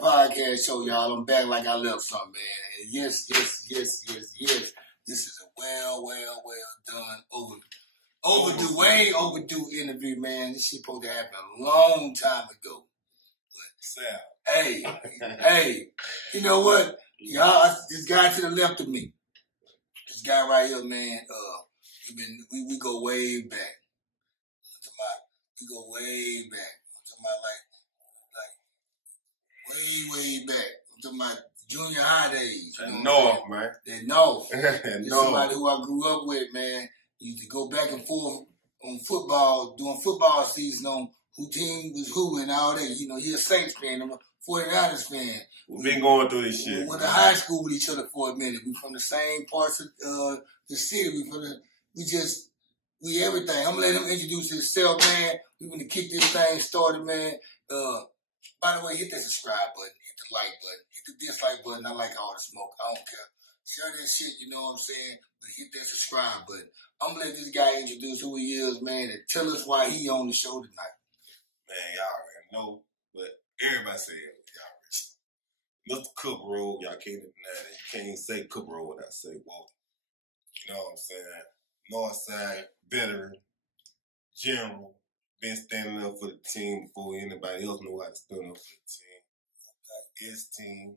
podcast show, y'all. I'm back like I left something, man. Yes. This is a well done, overdue, way overdue interview, man. This shit supposed to happen a long time ago. But, hey, you know what? Y'all, this guy to the left of me, this guy right here, man, we go way back. We go way back. I'm talking about way back. I'm talking about junior high days. That North, man. That North. That's somebody who I grew up with, man. Used to go back and forth on football, doing football season on who team was who and all that. You know, you're a Saints fan, I'm a 49ers fan. We've been going through this shit. We went to high school with each other for a minute. We from the same parts of the city. We everything. I'm gonna let him introduce himself, man. We want to kick this thing started, man. By the way, hit that subscribe button, hit the like button, hit the dislike button. I like all the smoke. I don't care. Share that shit, you know what I'm saying? But hit that subscribe button. I'm gonna let this guy introduce who he is, man, and tell us why he on the show tonight. Man, y'all already know, but everybody say it. Y'all already. Mr. Cook Road, y'all can't deny that. You can't say Cook Road without saying Walter. You know what I'm saying? Northside, veteran, general, been standing up for the team before anybody else knew how to stand up for the team. His team,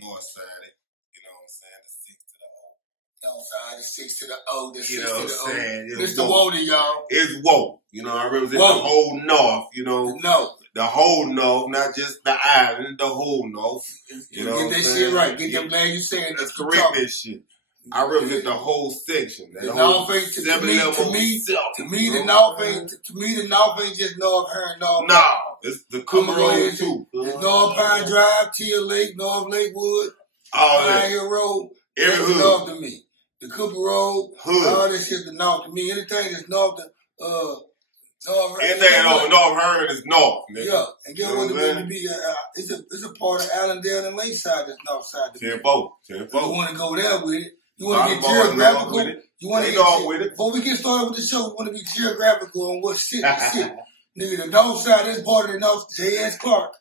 Northside, you know what I'm saying? The 6 to the O. Northside, the 6 to the O, the 6 you know to the O. Saying? Mr.Wootay, y'all. It's woke. You know, I represent the whole North, you know. The whole North, not just the island, the whole North. You know get that shit right. Get them glad you saying let's correct this shit. I represent the whole section. The North ain't to me, the North ain't just North Hearn, North. No, it's the Cook Road too. It's North Pine Drive, Teal Lake, North Lakewood, Pine Hill Road. Every hood. North to me. The Cooper Road, all this shit the North to me. Anything that's North to North. Anything over North Hearn is North, nigga. Yeah, and get what it be. It's a part of Allendale and Lakeside that's North side. 10-4. You want to go there with it. You want to get geographical. You want to get with it. Before we get started with the show, we want to be geographical on what shit. Nigga, the North side is part of the North. J.S. Clark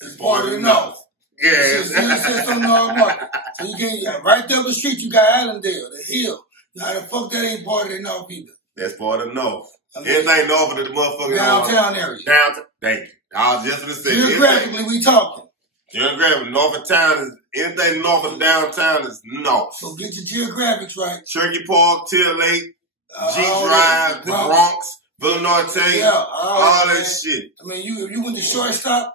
is part of the North. Yeah. It's on North Market. So you can right there up the street. You got Allendale, the Hill. How the fuck that ain't part of the North either? That's part of the North. Anything north of the motherfucking downtown area. Downtown. Thank you. I was just gonna say. Geographically, we talking. Geographically, north of town is anything north of downtown is north. So get your geographics right. Cherokee Park, Teal Lake, G Drive, the Bronx, Villanorte, all that shit. I mean, you went to shortstop.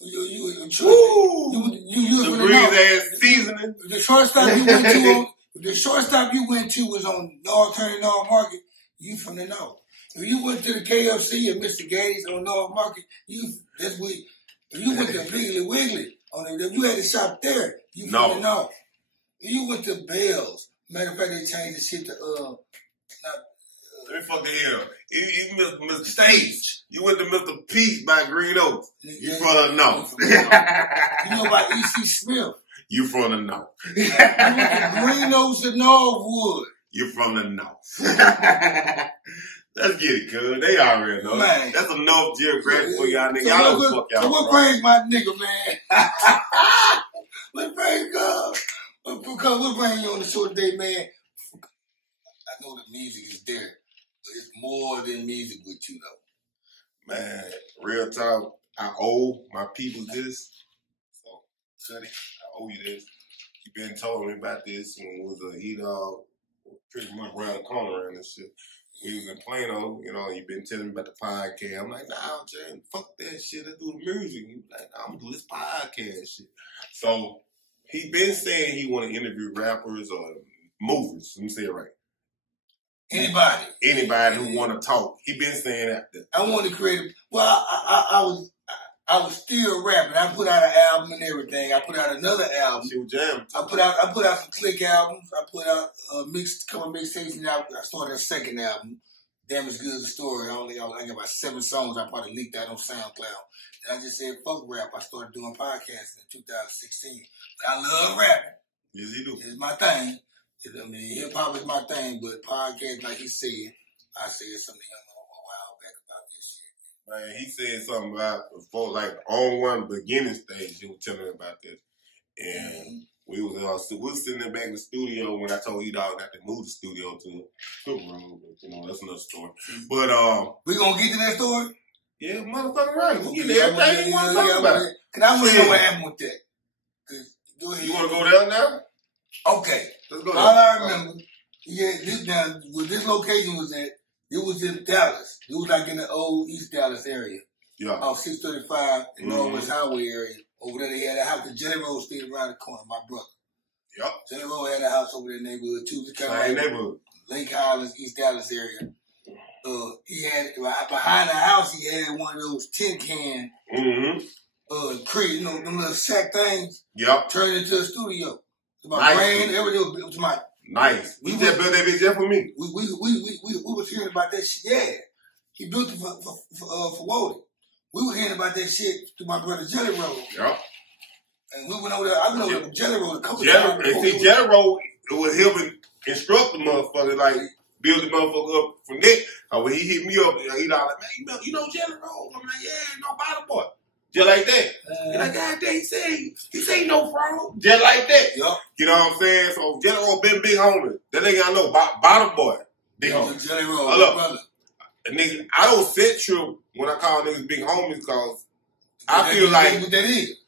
You went the breeze ass seasoning. The shortstop you went to. The shortstop you went to was on North Turning North Market. You from the North. If you went to the KFC and Mr. Gates on North Market, that's where. If you went to Piggly Wiggly, you had to shop there. You from the North. If you went to Bell's, matter of fact, they changed the shit to let me fuck the hell. You Mr. Stage. You went to Mr. Peach by Green Oaks. You from the North. You know about E.C. Smith. You from the North. You went to Green Oaks and Northwood. You from the North. Let's get it, cuz. They already know. Man. That's enough geographic for y'all niggas. Y'all don't fuck y'all. So what brings my nigga, man? What brings you on the show today, man? I know the music is there, but it's more than music with you, though. Man, real talk. I owe my people this. So, Sonny, I owe you this. You been telling me about this when it was a E-Dog pretty much around the corner and this shit. We was in Plano, you know, you been telling me about the podcast. I'm like, nah, Jay, fuck that shit. Let's do the music. He was like, nah, I'm gonna do this podcast shit. So he been saying he want to interview rappers or movers. Let me say it right. Anybody who want to talk. He been saying that. I want to create. I was still rapping. I put out an album and everything. I put out another album. She was jamming. I put out some click albums. I put out a couple mixtapes, and I started a second album. Damn It's Good, the story. I got about 7 songs. I probably leaked that on SoundCloud. And I just said fuck rap. I started doing podcasting in 2016. But I love rapping. Yes, you do. It's my thing. I mean, hip hop is my thing, but podcast, like he said, I said something to him a while back about this shit. Man, he said something about before, like on one beginning stage. He was telling me about this, and we was sitting there back in the studio when I told E-Dog not to move the studio to the cook room. But, you know, that's another story. But we gonna get to that story. Yeah, motherfucker, right. We get everything you want to talk about. Cause I want to know what happened with that. Go ahead. You want to go there now? Okay. Let's go there. All I remember, where this location was at, it was in Dallas. It was like in the old East Dallas area. Yeah. Off 635 in Northwest Highway area. Over there, they had a house. The Jelly Roll stayed around the corner, my brother. Yep. Jelly Roll had a house over there in the neighborhood, too. Same like neighborhood. Lake Highlands, East Dallas area. He had, behind the house, he had one of those tin can, crate, you know, them little sack things. Yep. Turned into a studio. My nice. brain, everything, it was my. Nice. He just built that bitch just for me. We was hearing about that shit. Yeah. He built it for Woody. We were hearing about that shit through my brother Jelly Roll. Yep. And we went over there. I know Jelly Roll a couple times. And see, Jelly Roll was helping instruct the motherfucker, like, build the motherfucker up from there. When he hit me up, he like, man, you know Jelly Roll? I'm like, yeah, no bottom boy. Just like that. And like, God damn, he say no fraud. Just like that. Yep. You know what I'm saying? So Jelly Roll been big homie. That nigga I know, bottom boy. Big homie. Jelly Roll, brother. Nigga, I don't set true when I call niggas big homies because I feel like what that is.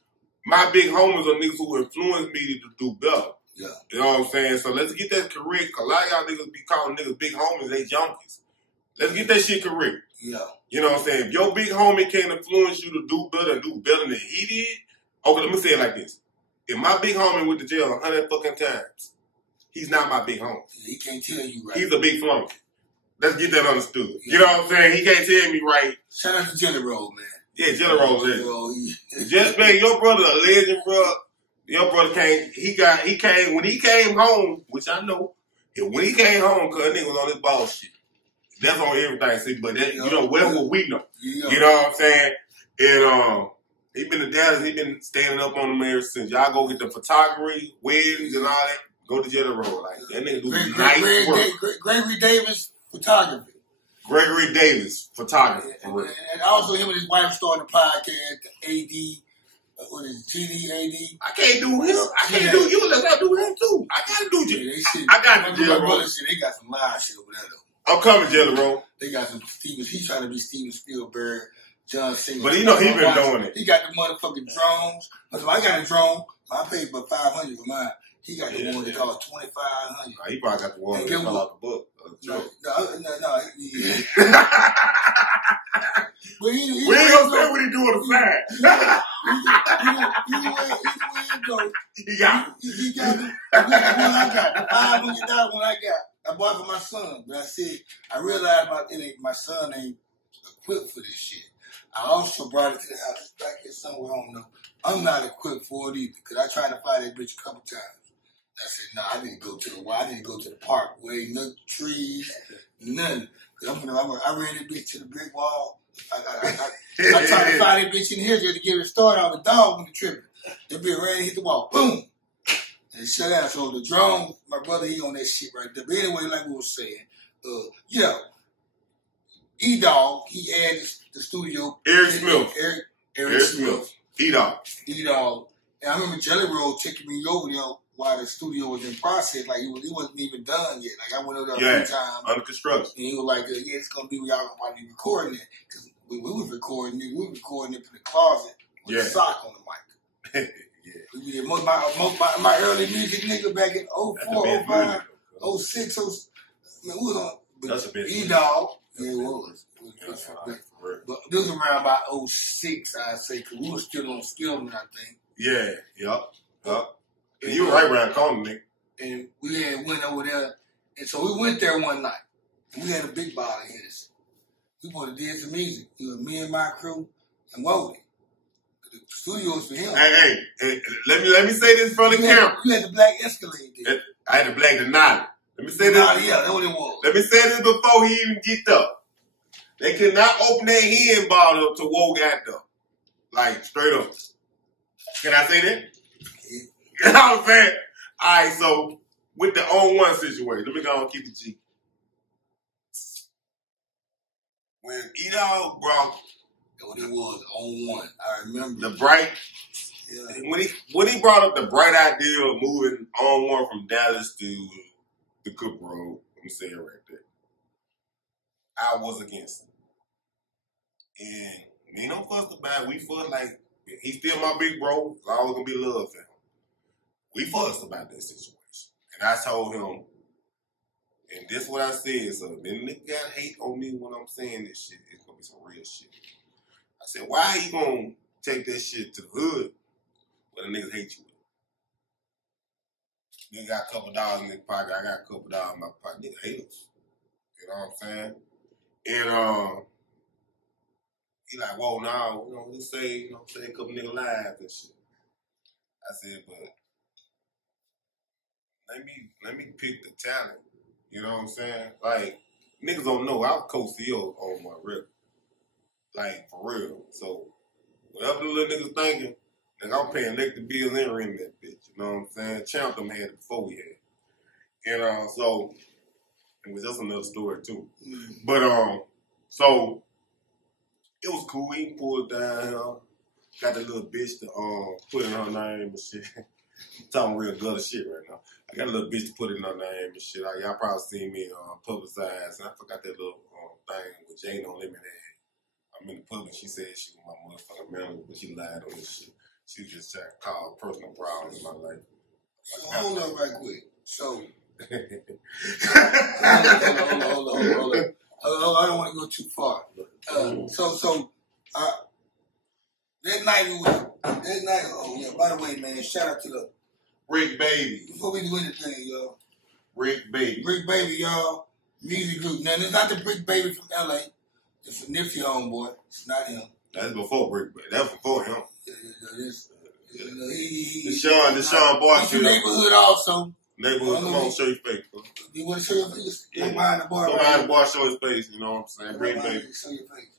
My big homies are niggas who influence me to do better. Yeah. You know what I'm saying? So let's get that correct, because a lot of y'all niggas be calling niggas big homies, they junkies. Let's get that shit correct. Yeah. You know what I'm saying? If your big homie can't influence you to do better and do better than he did, okay, let me say it like this. If my big homie went to jail 100 fucking times, he's not my big homie. He can't tell you right. He's a big flunky. Let's get that understood. Yeah. You know what I'm saying? He can't tell me right. Shout out to Jelly Roll, man. Yeah, Jelly Roll is. Just man, your brother a legend, bro. Your brother came when he came home, which I know. When he came home, cause nigga was on this ball shit. That's on everything. See, but that, you know, where would we know? Yeah. You know what I'm saying? And he been to Dallas. He been standing up on them ever since. Y'all go get the photography, weddings, and all that. Go to Jelly Roll. Like that nigga do nice work. Gregory Davis photography. Gregory Davis photography. And also him and his wife started a podcast. AD. What is GD, I can't do him. I can't do you. Let's not do him too. I gotta do you. I got the Jelly Roll. They got some live shit over there though. I'm coming, Jelly Roll. They got some Steven. He's trying to be Steven Spielberg, John Cena. But you know he been doing it. He got the motherfucking drones. So I got a drone. I paid about $500 for mine. He got the one that cost $2,500. He probably got the one that fell out the book. No. We ain't gonna say what he do on the side. He got it. He got the one I got. The $500 one I got. I bought for my son. But I said, I realized my son ain't equipped for this shit. I also brought it to the house back here somewhere. I don't know. I'm not equipped for it either. Because I tried to find that bitch a couple times. I said, no, I need to go to the I need to go to the park where ain't no trees, nothing. I ran that bitch to the brick wall. I tried to find that bitch in here just to give it a start on the dog when the tripping. That bitch ran and hit the wall. Boom! And it shut out. So the drone, my brother, he on that shit right there. But anyway, like we were saying, E-Dog, he added the studio. Eric Smith. Eric Smith. E-Dog. And I remember Jelly Roll taking me over there while the studio was in process. Like, he wasn't even done yet. Like, I went over there a few times. Under construction. And he was like, yeah, it's going to be where y'all going to be recording it. Because we was recording it. We were recording it in the closet with a sock on the mic. We did my early music, nigga, back in 04, 05, 06. Man, we was on. That's a bit E-Dog. Yeah, it was. But this was around about 06, I'd say, because we were still on Skillman, I think. Yeah, yup. And you were right around the corner, nigga. And we went over there. And so we went there one night. And we had a big bottle of Hennessy. We wanted to did some music. It was me and my crew and Wody. The studio was for him. Hey, let me say this for the camera. You had the black Escalade there. I had the black Denali. Let me say this. Yeah, that's what it was. Let me say this before he even get up. They could not open their hand bottle up to Woe got there. Like, straight up. Can I say that? You know what I'm saying? Alright, so with the on one situation, let me go and keep it G. When E-Dog brought That's what it was, on one. I remember. The Bright. Yeah. When he brought up the bright idea of moving on one from Dallas to the Cook Road, I'm saying it right there, I was against it. And we don't fuss about it. We fuss like, he's still my big bro. It's always going to be love for him. We fussed about that situation. And I told him, and this is what I said, so then nigga got hate on me when I'm saying this shit. It's going to be some real shit. I said, why you going to take that shit to the hood where the niggas hate you? Nigga got a couple dollars in his pocket. I got a couple dollars in my pocket. Nigga hate us. You know what I'm saying? And he like, whoa, now, you know, let's say, you know what I'm saying, a couple nigga lives and shit. I said, but let me pick the talent. You know what I'm saying? Like, niggas don't know. I was co-CEO on my rep. Like, for real. So, whatever the little niggas thinking, nigga, I'm paying electric bills and rent that bitch. You know what I'm saying? Champ them had it before we had. And so, it was just another story too. But so it was cool. He pulled it down. Got the little bitch to put in her name and shit. I'm talking real gutter shit right now. I got a little bitch to put in her name and shit. Y'all probably seen me publicized. And I forgot that little thing with Jane on Limit. I'm in the public. She said she was my motherfucking manager, but she lied on this shit. She was just trying to cause personal problems in my life. So hold on right quick. So hold on. I don't want to go too far. That night, oh yeah, by the way, man, shout out to the Rick Baby. Before we do anything, y'all. Rick Baby, y'all. Music group. Now, it's not the Brick Baby from LA. It's a Nipsey homeboy. It's not him. That's before Brick Baby. That's before him. The Sean Boy. It's the neighborhood also. Neighborhood, come on, show your face, bro. You want to show your face? Yeah. Behind the bar. Behind the bar, show his face, you know what I'm saying? Brick Baby. Show your face.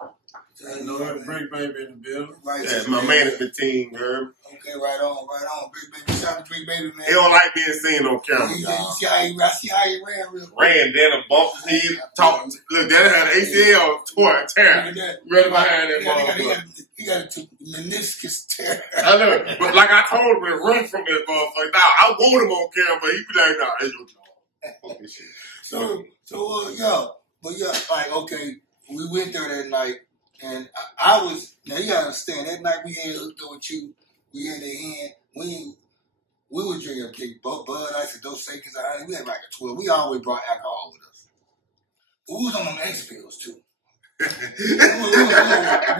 I know that Brick Baby in the building. Right. That's my management team, girl. Okay, right on. Brick Baby, shout out to Brick Baby, man. He don't like being seen on camera, You y'all. see how he ran real quick. Ran, then a bumped his head, talked. Look, that had an ACL tear. Right behind that motherfucker. He got a meniscus tear. I know, but like I told him, run from that motherfucker. Now, I want him on camera, but he be like, nah, it's your job. Like, okay, we went there that night, and I was, now you gotta understand, that night we had hooked up with you, we had a hand, we were drinking a big Bud Ice and those shakers, we had like a 12, we always brought alcohol with us. But we was on them X pills too. Me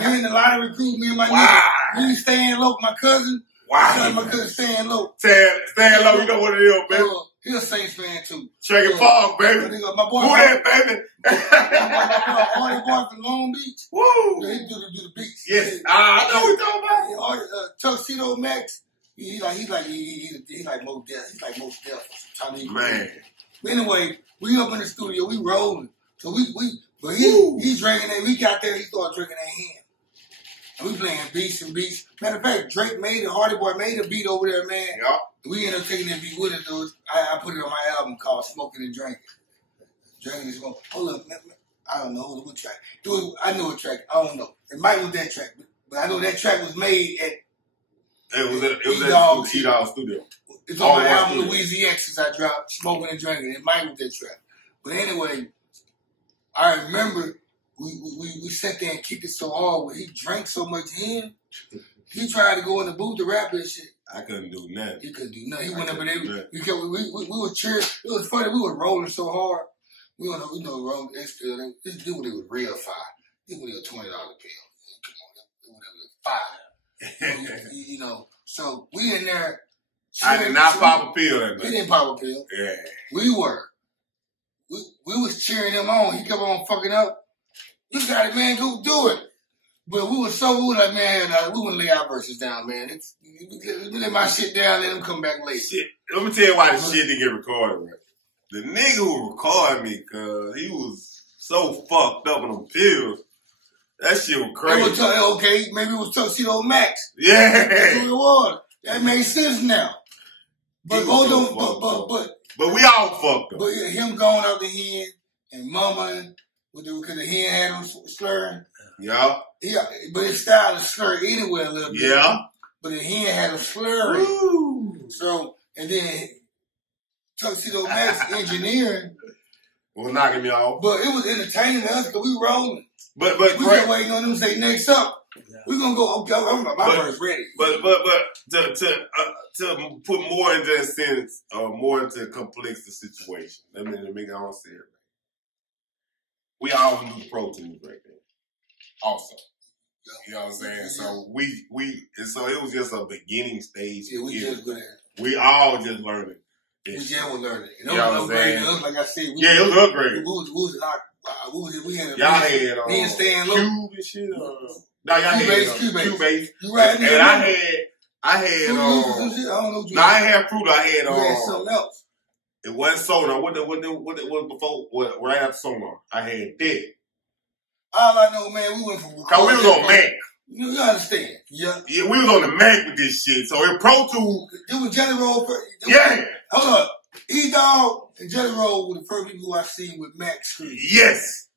and the lottery crew, me and my nigga, we staying low, my cousin. Wow. My cousin staying low. Staying low, you know what it is, baby. He's a Saints fan too. Trigger Park, baby. My boy, who that, baby? my boy from Long Beach. Woo! Yeah, he do the beats. Yes, I know what you're talking about. Tuxedo Max. He's like Most Def. He's like Most Def. Man. But anyway, we up in the studio, we rolling. So but he's drinking that. We got there, he started drinking that hand. And we playing beats and beats. Matter of fact, Hardy Boy made a beat over there, man. Yep. We ended up taking that beat with us, though. I put it on my album called Smoking and Drinking. Drinking is going, hold up, I don't know what track. I know a track, I don't know. It might was that track, but I know that track was made at It was at T-Dog Studio. It's on my album, Louise X, I dropped Smoking and Drinking. It might was that track. But anyway, I remember we sat there and kicked it so hard when he drank so much in. He tried to go in the booth to rap that shit. I couldn't do nothing. He couldn't do nothing. He went up there. We were cheering. It was funny. We were rolling so hard. We don't know, rolling. This dude was real fire. He was a $20 bill. Come on, it was $5. You know, so we in there. I did not pop a pill that night. He didn't pop a pill. Yeah. We were. We was cheering him on. He kept on fucking up. You got it, man. Go do it. But we were like, man, we wouldn't lay our verses down, man. Let me lay my shit down, let him come back later. Shit. Let me tell you why the shit didn't get recorded, right? The nigga who recorded me, cause he was so fucked up on them pills. That shit was crazy. Okay, maybe it was Tuxedo Max. Yeah. That's what it was. That made sense now. But hold on, but we all fucked up. But yeah, him going out the hen and mama, because the hen had him slurring. Yeah. Yeah, but his style is slurred anyway a little bit. Yeah. But he had a slurry. So, and then Tuxedo Max engineering was knocking me off. But it was entertaining to us because we rolling. But we been waiting on them to say next up. Yeah. We're gonna go. Okay, my verse ready. But to put more into a sense, more into a complex the situation. Let me go on serious. We all knew the Pro Tools right there. Also. You know what I'm saying? So so it was just a beginning stage. Yeah, we all just learning. We just were learning. You know what I'm saying? Like I said, it was upgraded. We had y'all had me and Stan Cube and shit. No, y'all had Cubase. You right? And I had I had Fruit. I had something else. It wasn't Sonar. What was before? Right after Sonar, I had that. All I know, man, we went from cause we was on Mac. You understand? Yeah. Yeah, we was on the Mac with this shit. So in Pro Tools, it was Jelly Roll. Yeah. Hold up. E-Dog and Jelly Roll were the first people I seen with Mac screen. Yes.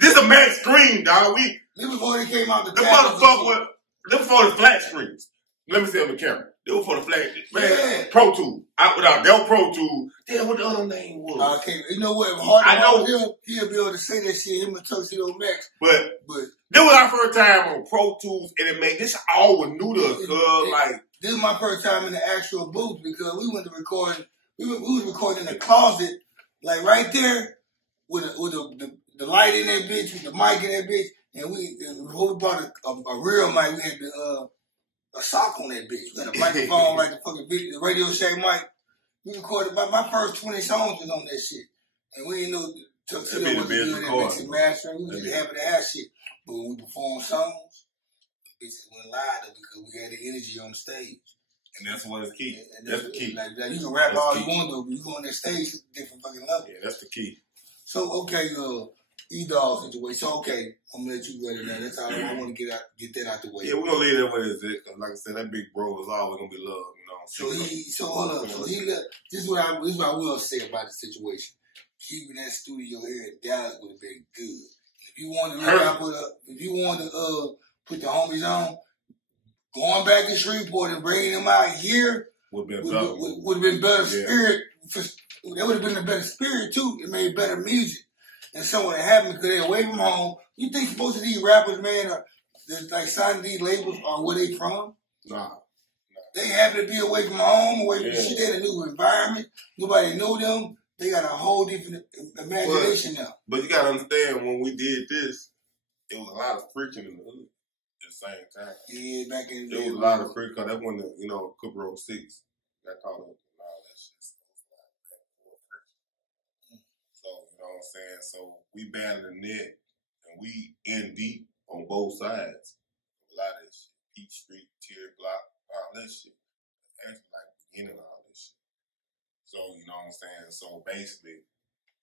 This a Mac screen, dog. This before they came out the motherfucker. This before the flat screens. Let me see on the camera. They were for the flat. Man, Pro Tools. They were Pro Tools. Damn, what the other name was? You know what? I know he'll be able to say that shit. Him and Tuxedo Max. But this was our first time on Pro Tools, and it made this all was new to us. This is my first time in the actual booth because we went to recording. We was recording in the closet, like right there, with the light in that bitch, with the mic in that bitch, and we bought a real mic. We had a sock on that bitch. We had a microphone like the fucking the Radio Shack mic. We recorded my first 20 songs was on that shit, and we didn't know Tuxedo was doing that mixing mastering. We was just happy to have shit, but when we performed songs, the bitches went live because we had the energy on the stage. And that's what is key. That's the key. Like you can rap all you want to, but you go on that stage, it's a different fucking level. Yeah, that's the key. So okay, E-Dog situation. So okay, I'm gonna let you go there now. That's all I want to get that out the way. Yeah, we're gonna leave that where it's at. Like I said, that big bro was always gonna be loved, you know. So hold up. So this is what I will say about the situation. Keeping that studio here in Dallas would have been good. If you wanted to put the homies on. Going back to Shreveport and bringing them out here would have been better spirit. That would have been a better spirit too. It made better music. And so what happened because they're away from home. You think most of these rappers, man, are like signing these labels are where they from? Nah. They happen to be away from home, away from shit. They had a new environment. Nobody knew them. They got a whole different imagination now. But you gotta understand when we did this, it was a lot of friction in the hood. At the same time. Yeah, back in the day. There was a lot of free because that's when Cook Road 6 got caught up and all that shit. So, you know what I'm saying? So we battling net and we in deep on both sides. A lot of this shit. Peach Street, Tier Block, all that shit. That's like the beginning of all this shit. So, you know what I'm saying? So basically,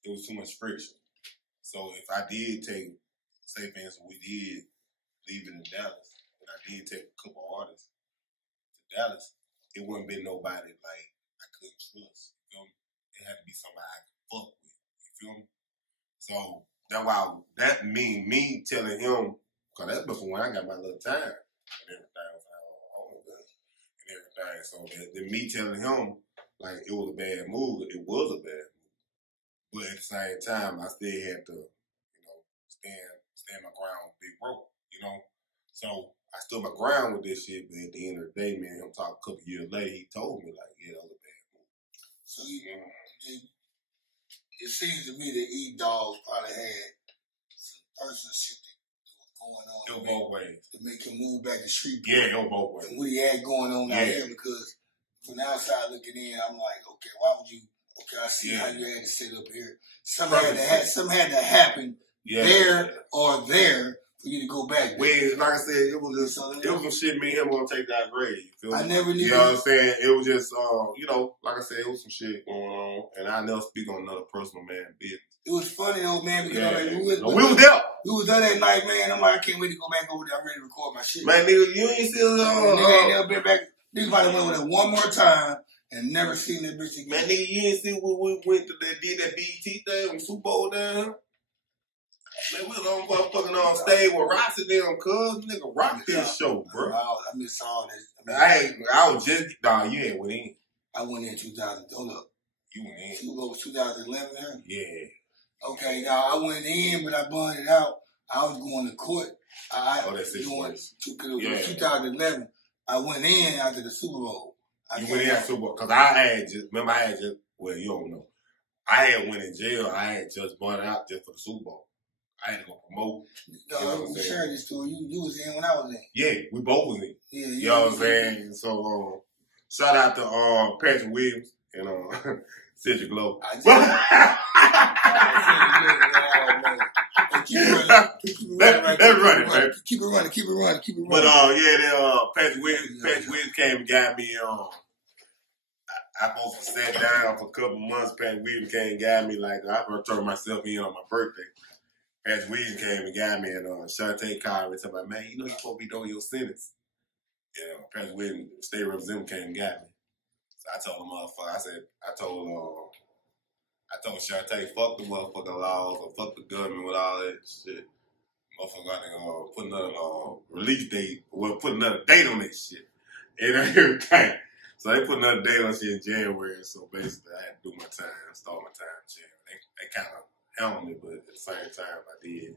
it was too much friction. So if I did take, say for instance, we did leaving in Dallas, and I did take a couple artists to Dallas, it wouldn't be nobody like I couldn't trust. You feel me? It had to be somebody I could fuck with. You feel me? So that's why that mean me telling him, because that's before when I got my little time and everything was and everything. So then me telling him like it was a bad move, it was a bad move. But at the same time, I still had to, stand my ground with Big Bro. You know, so I stood my ground with this shit, but at the end of the day, man, I'm talking a couple years later, he told me, like, yeah, that was a bad move. So it seems to me that E-Dog probably had some personal shit that was going on. It was both ways. To make him move back to Shreveport. Yeah, it was both ways. And what he had going on out here, because from the outside looking in, I'm like, okay, why would you, I see how you had to sit up here. Some had to happen there or there for you to go back. Well, like I said, it was some shit me and him gonna take that grade. You feel me? I never knew. You know what I'm saying? It was just, like I said, it was some shit going on, and I never speak on another personal man business. It was funny though, man, because we was there. We was there that night, man. I'm like, I can't wait to go back over there. I'm ready to record my shit. Man, nigga, you ain't still nigga ain't never been back. Nigga probably went with it one more time and never seen that bitch again. Man, nigga, you ain't see when we went to did that BET thing on Super Bowl down here? Man, we was on motherfucking on stage with Rocks and them, cuz. Nigga, rock this show, bro. I miss all this. I was just, nah, you ain't went in. I went in 2000. Hold up. You went in. Super Bowl was 2011, huh? Yeah. Okay, now I went in, but I bonded out. I was going to court. That's 6 months. 2011. I went in after the Super Bowl. You went in after the Super Bowl? Because I had just, well, you don't know. I had went in jail. I had just bonded out just for the Super Bowl. I had to go promote. No, we shared this story. You was in when I was in. Yeah, we both was in. Yeah, you know what I'm saying? So, shout out to Patrick Williams and Cedric Glow. Keep it running. But Patrick Williams came and got me. I supposed to sit down for a couple months. Patrick Williams came and got me. Like I turned myself in on my birthday. Patrick Williams came and got me, and Shantae called me and said, "Man, you know you're supposed to be doing your sentence." You know, Patrick Williams, state representative, came and got me. So I told the motherfucker, I told Shantae, fuck the motherfucking laws or fuck the government with all that shit. Motherfucker got to put another release date, put another date on that shit. And everything. So they put another date on shit in January. So basically, I had to do my time, start my time in January. They kind of helped me, but at the same time, I did.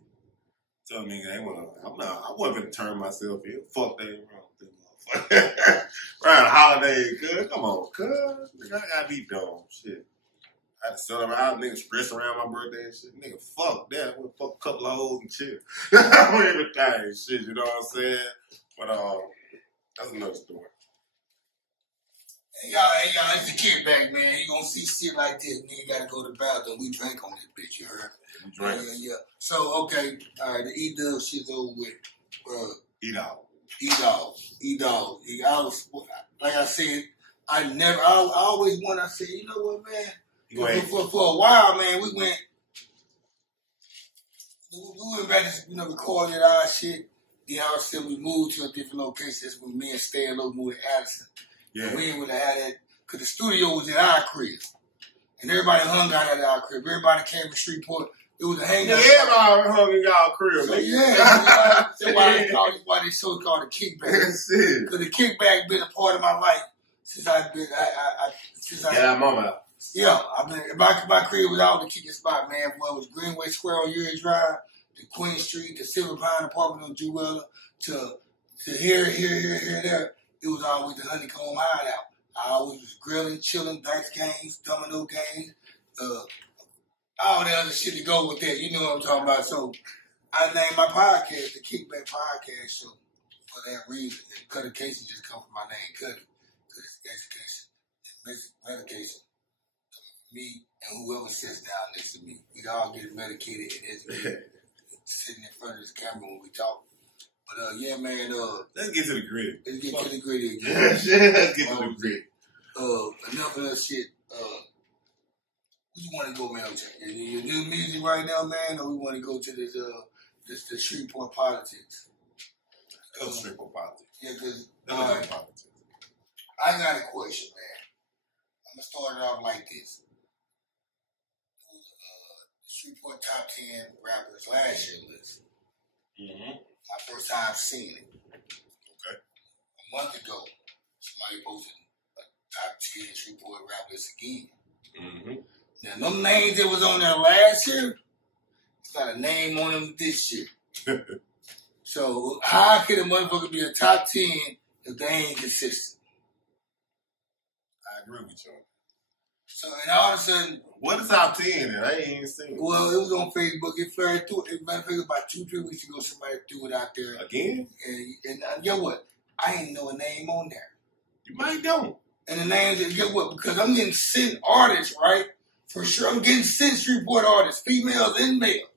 Tell me, I wasn't going to turn myself in. Fuck that wrong with them motherfuckers. Around the holiday, cuz. Come on, cuz. I got to be dumb. Shit. I had to sell them out, niggas stress around my birthday and shit. Nigga, fuck that. I would fuck a couple of hoes and chill. Everything, shit, you know what I'm saying? But, that's another story. Hey, y'all, it's the kickback, man. You gonna see shit like this, nigga, gotta go to the bathroom. We drink on this bitch, you heard? We drink. Yeah. So, okay, all right, the E-Dub shit's over with. E-Dog. Like I said, I always want, I said, you know what, man? For a while, man, we went back to, recorded our shit. Then all of a sudden we moved to a different location. That's when me and Stan Lowe moved to Addison. Yeah. And we ain't would have had that, because the studio was in our crib. And everybody hung out at our crib. Everybody came to Shreveport. It was a hangout. Yeah, everybody hung in y'all crib. So, that's why they so called the kickback. Because the kickback been a part of my life since I've been, I'm on that. Yeah, my crib was out the kicking spot, man. Well, it was Greenway Square on Uri Drive, to Queen Street, to Silver Pine Apartment on Jewella, to here, there. It was always the Honeycomb Hideout. I always was grilling, chilling, dice games, domino games, all the other shit to go with that. You know what I'm talking about. So I named my podcast the Kickback Podcast Show for that reason. And Cutter Casey just come from my name, Cutter, because it's education and medication. Me and whoever sits down next to me, we all get medicated and educated sitting in front of this camera when we talk. But yeah, man. Let's get to the gritty. Let's get to the gritty again. Let's get to the gritty. Enough of that shit. Where you want to go, man? Your new music right now, man, or we want to go to the Shreveport politics? Shreveport politics. Yeah, because politics. I got a question, man. I'm gonna start it off like this. Shreveport top 10 rappers last year list. Mm-hmm. My first time seeing it. Okay. A month ago, somebody posted a top 10 Shreveport rappers again. Mm-hmm. Now, them names that was on there last year, it's not a name on them this year. So, how could a motherfucker be a top 10 if they ain't consistent? I agree with you. So, and all of a sudden... What is top 10? I ain't even seen it. Well, it was on Facebook. It flared through it. Matter of fact, about 2-3 weeks ago, somebody threw it out there. Again? And you know what? I ain't know a name on there. You might don't. And the names, get what? Because I'm getting sent artists, right? For sure, I'm getting sent Shreveport artists, females and males.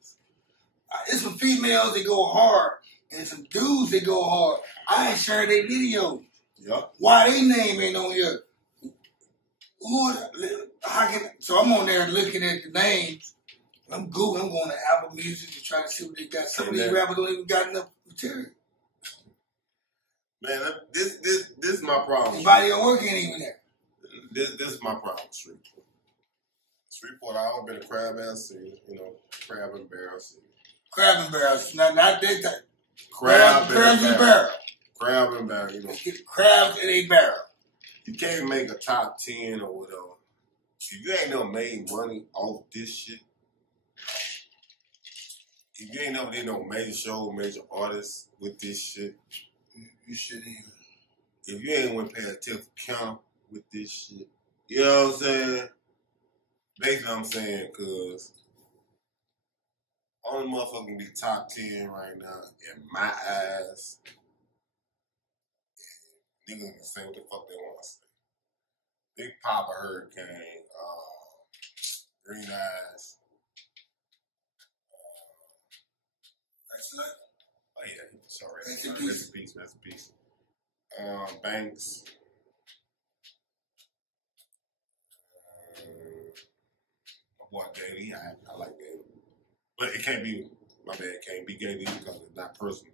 There's some females that go hard, and some dudes that go hard. I ain't sharing their videos. Yep. Why they name ain't on here? So I'm on there looking at the names. I'm Googling. I'm going to Apple Music to try to see what they got. Some of these rappers don't even got enough material. Man, this is my problem. Body of work ain't even there. This is my problem, Shreveport. Shreveport, I always been a crab ass city, crab and barrel city. Crab and barrels. Not that type. Crab in a barrel. Crab and barrel, you know. Crabs in a barrel. You can't make a top 10 or whatever. If you ain't never made money off this shit, if you ain't never did no major show, major artists with this shit, you shouldn't even. If you ain't went past 10th count with this shit, you know what I'm saying? Basically, I'm saying, cause only motherfucker can be top 10 right now in my eyes. Niggas can say what the fuck they want to say. Big Papa Hurricane, Green Eyes. Oh yeah, sorry. Rest in peace. Rest in peace. Banks. My boy Gaby, I like Gaby. But it can't be, my bad, it can't be Gaby because it's not personal.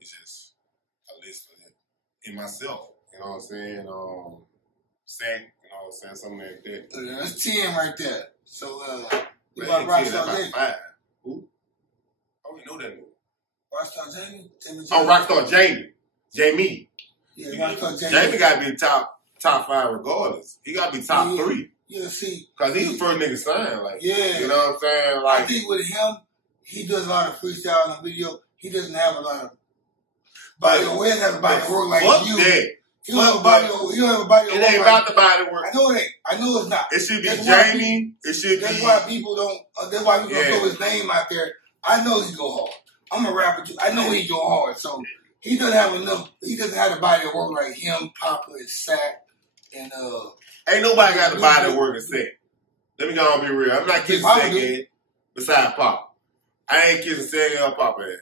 It's just a list of it in myself. You know what I'm saying? Sack, you know what I'm saying? Something like that. That's 10 right there. So, you about Rockstar Jamie? 5. Who? I don't even know that name. Rockstar Jamie? Oh, Rockstar Jamie. Jamie. Yeah, Rockstar Jamie. Jamie got to be top 5 regardless. He got to be top 3. Yeah, see. Because he's the first nigga signed. Like, yeah. You know what I'm saying? Like, I think with him, he does a lot of freestyle on video. He doesn't have a lot of body of work. He doesn't have a body of work like you. That. He don't have a body of work. He don't have a body of work. It ain't about the body work. I know it ain't. I know it's not. It should be Jamie. It should be. That's why people don't. That's why people don't throw his name out there. I know he go hard. I'm a rapper too. I know he go hard. So he doesn't have enough. He doesn't have the body of work like him, Papa, and Sack, and Ain't nobody got the body of work and Sack. Let me go and be real. I'm not kissing Sack head besides Pop. I ain't kissing Sack head or Pop head.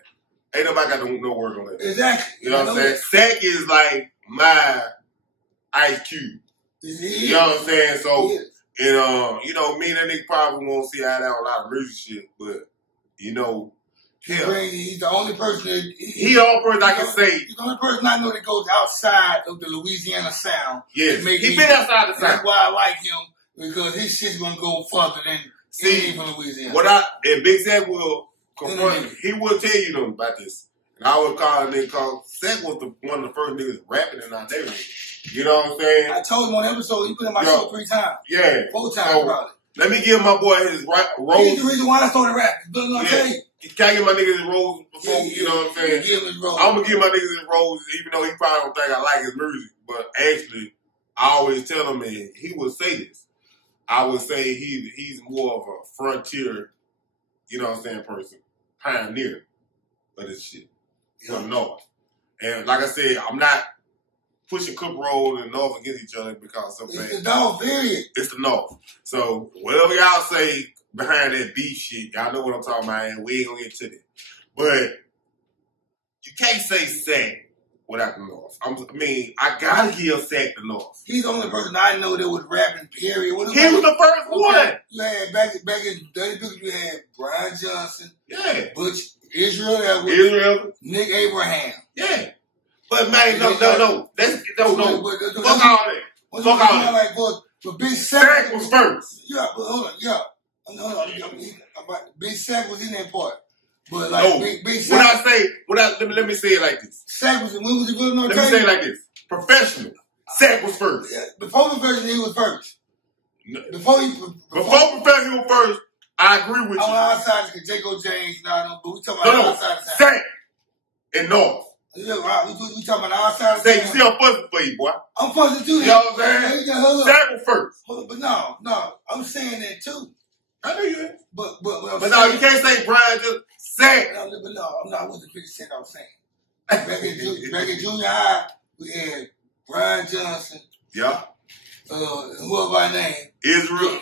Ain't nobody got no work on that. Exactly. You know what I'm saying? Sack is like my Ice Cube. You know what I'm saying? So, and, you know, me and that nigga probably won't see eye to eye on a lot of music shit, but, you know, he's the only person. He's the only person I can say. He's the only person I know that goes outside of the Louisiana sound. Yes, he been outside the sound. That's why I like him, because his shit's gonna go further than anything from Louisiana. And Big Sack will confront, he will tell you them about this. And I would call a nigga called Sack was one of the first niggas rapping in our neighborhood. You know what I'm saying? I told him on episode, he put in my show 3 times. Yeah. 4 times probably. Let me give my boy his rose. He's the reason why I started rapping. Can I give my niggas his rose before, you know what I'm saying? Give him his rose. I'm gonna give my niggas his rose, even though he probably don't think I like his music. But actually, I always tell him, and he would say this. I would say he's more of a frontier, you know what I'm saying, person. Pioneer of this shit. From the North. And like I said, I'm not pushing Cook Road and North against each other because something. It's the North, period. It's the North. So whatever y'all say behind that beef shit, y'all know what I'm talking about, and we ain't gonna get to that. But you can't say Sack without the North. I mean, I gotta give Sack the North. He's the only person I know that was rapping, period. He was the first one. You had back in Dirty Pickles, you had Brian Johnson, Butch Israel, Nick Abraham. Yeah. But man, no. Fuck all that. Fuck all that. But Big Sack was first. Yeah, but hold on. Big Sack was in that part. But like Big Sack. Let me say it like this. Sack was when was he building on? Let me say it like this. Professional. Sack was first. Yeah, before professional, he was first. Before professional, he was first. I agree with you. On the outside, because Jaco James, but we talking about the outside of the Sack and North. Yeah, we talking about the outside of the you see, I'm fussing for you, boy. I'm fussing too. You know what I'm saying? Sack was first. But no, I'm saying that too. I know you is. But no, you can't say Brian just Sack. No, I'm not with the 50 Cent I was saying. Back in junior high, we had Brian Johnson. Yeah. Who was my name? Israel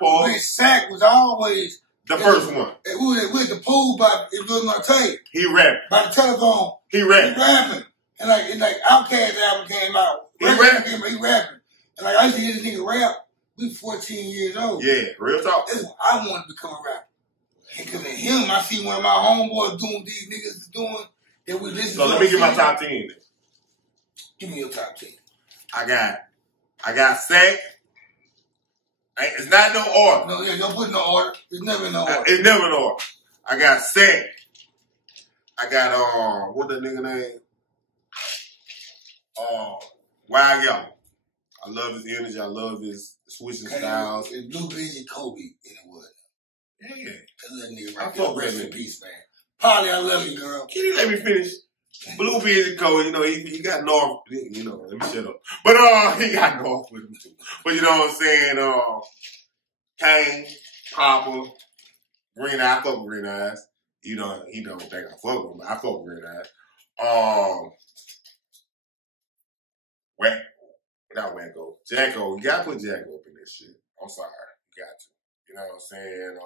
Paul. Big Sack was always the first one. We were at the pool by Mr.Wootay. He rapped. By the telephone. He rapped. He rapping. And like Outkast album came out. He rapping. He rapping. And like I used to hear this nigga rap. We 14 years old. Yeah, real talk. That's what I wanted to become a rapper. And because of him, I see one of my homeboys doing what these niggas doing that we listen to. So let me get my top 10. Give me your top 10. I got Sack. It's not no order. No, don't put no order. It's never no order. It's never no order. I got Set. I got, what the nigga name? Wild Yellow. I love his energy. I love his switching styles. And Blue Busy Kobe in the wood. Yeah. That little nigga I right fuck there. Rest with in him. peace, man. Polly, I love you, girl. Can you let me finish? Blue Busy Kobe, you know, he got North, you know, let me shut up. But, he got North with him too. But you know what I'm saying? Kane, Papa, Green Eye, I fuck with Green Eyes. You know, he don't think I fuck with him, but I fuck with Green Eyes. Not Wacko. Jacko. You gotta put Jacko up in this shit. I'm sorry. You got to. You know what I'm saying?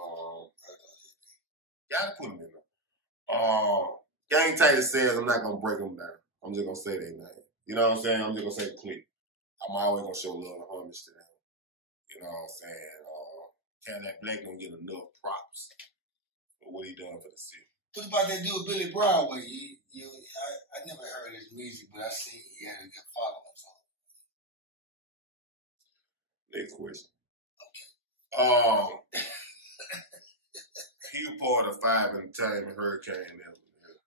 Gotta put him in there. Gang Taylor says I'm not gonna break them down. I'm just gonna say their name. You know what I'm saying? I'm just gonna say Click. I'm always gonna show love and homage to them. You know what I'm saying? Cadillac Black don't get enough props for what he done for the city. What about that dude Billy Broadway? I never heard his music, but I see he had a good following. So. Next question. Okay. He was part of 5 Entertainment Hurricane.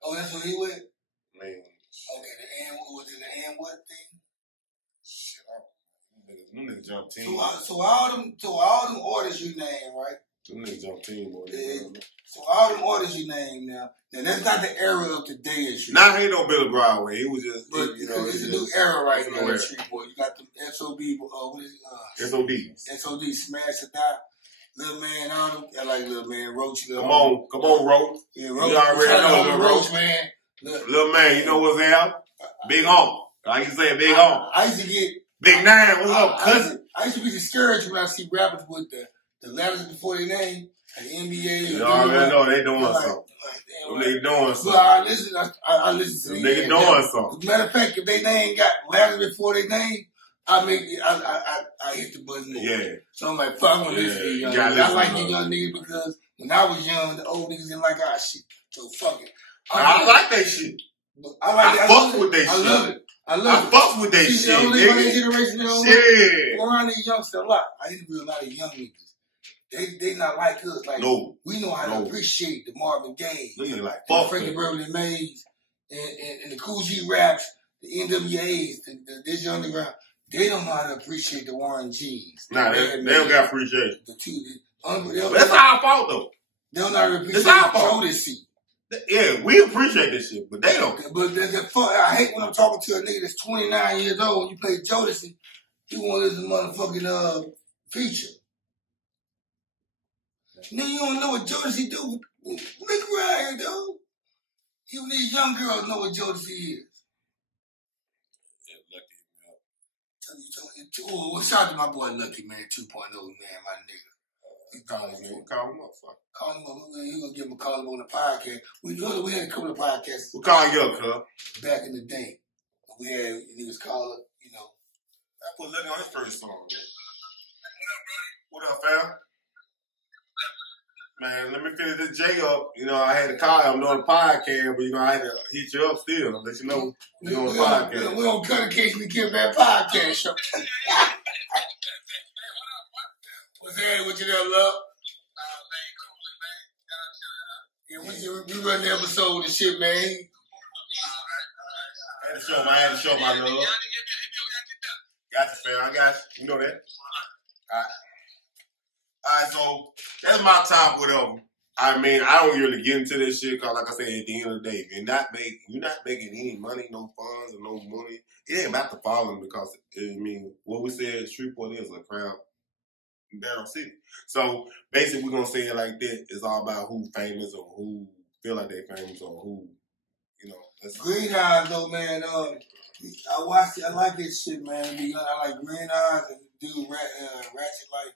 Oh, that's what he went? Man. Okay, was it the and what thing? Shit, them niggas jump team. So all them orders you name, right? Them niggas jump team, boy. So all them orders you name now that's not the era of today and shit. Nah, he ain't no Billy Broadway. He was just, but you know, it's a new era right now in Shreveport. You got the SOB, what is it? SODs. SOD, Smash or Die. Little Man on them. I like Little Man, Roach. Come on, Roach. Yeah, Roach. You already know Little Roach, man. Little Man, you know what's there? Big Home. Like you say, Big Home. I used to get... Big Nine, what's up, cousin? I used to be discouraged when I see rappers with the letters before their name, the NBA. You already know they doing something. They doing something. I listen to them. Niggas doing something. Matter of fact, if they name got letters before their name, I hit the button. Yeah. So I'm like, fuck, I'm gonna listen to you young niggas. I like you young niggas because when I was young, the old niggas didn't like our shit. So fuck it. I like that shit. I fuck with that shit. I fuck with that shit. The only one generation that don't shit. around these youngsters a lot. I interview a lot of young niggas. They not like us. Like we know how to appreciate the Marvin Gaye, like the Frankie Beverly Mays, and the Cool G raps, the NWAs, the Digital Underground. They don't know how to appreciate the Warren G's. Nah, they don't got appreciation. That's our fault though. They don't know how to appreciate Jodeci. Yeah, we appreciate this shit, but they don't. But I hate when I'm talking to a nigga that's 29 years old. You play Jodeci, he want to listen to motherfucking feature. Nigga, you don't know what Jodeci do. Nigga right here, dude. Even these young girls know what Jodeci is. Shout out to my boy Lucky, man, 2.0, man, my nigga. Call him up, fuck. Call him up. We're going to give him a call on the podcast. We had a couple of podcasts. We'll call you up, cuz. Back in the day. We had, he was called, you know. I put Lucky on his first song, man. What up, fam? Man, let me finish this J up. You know, I had to call him on the podcast, but, you know, I had to hit you up still. Let you know we're on the podcast. We don't cut occasionally give that podcast show. What's that? What you there, love? Yeah, we run the episode and shit, man. I had to show my love. Got you, fam. I got you. You know that. All right, so that's my top whatever. I mean, I don't really get into this shit because, like I said, at the end of the day, if you're not making any money, no funds, or no money, it ain't about to follow them because, I mean, what we said, Shreveport is a crowd battle city. So basically, we're gonna say it like that. It's all about who famous or who feel like they famous or who, you know. Green Eyes, though, man. I watched it. I like this shit, man. I like Green Eyes and dude Ratchet like.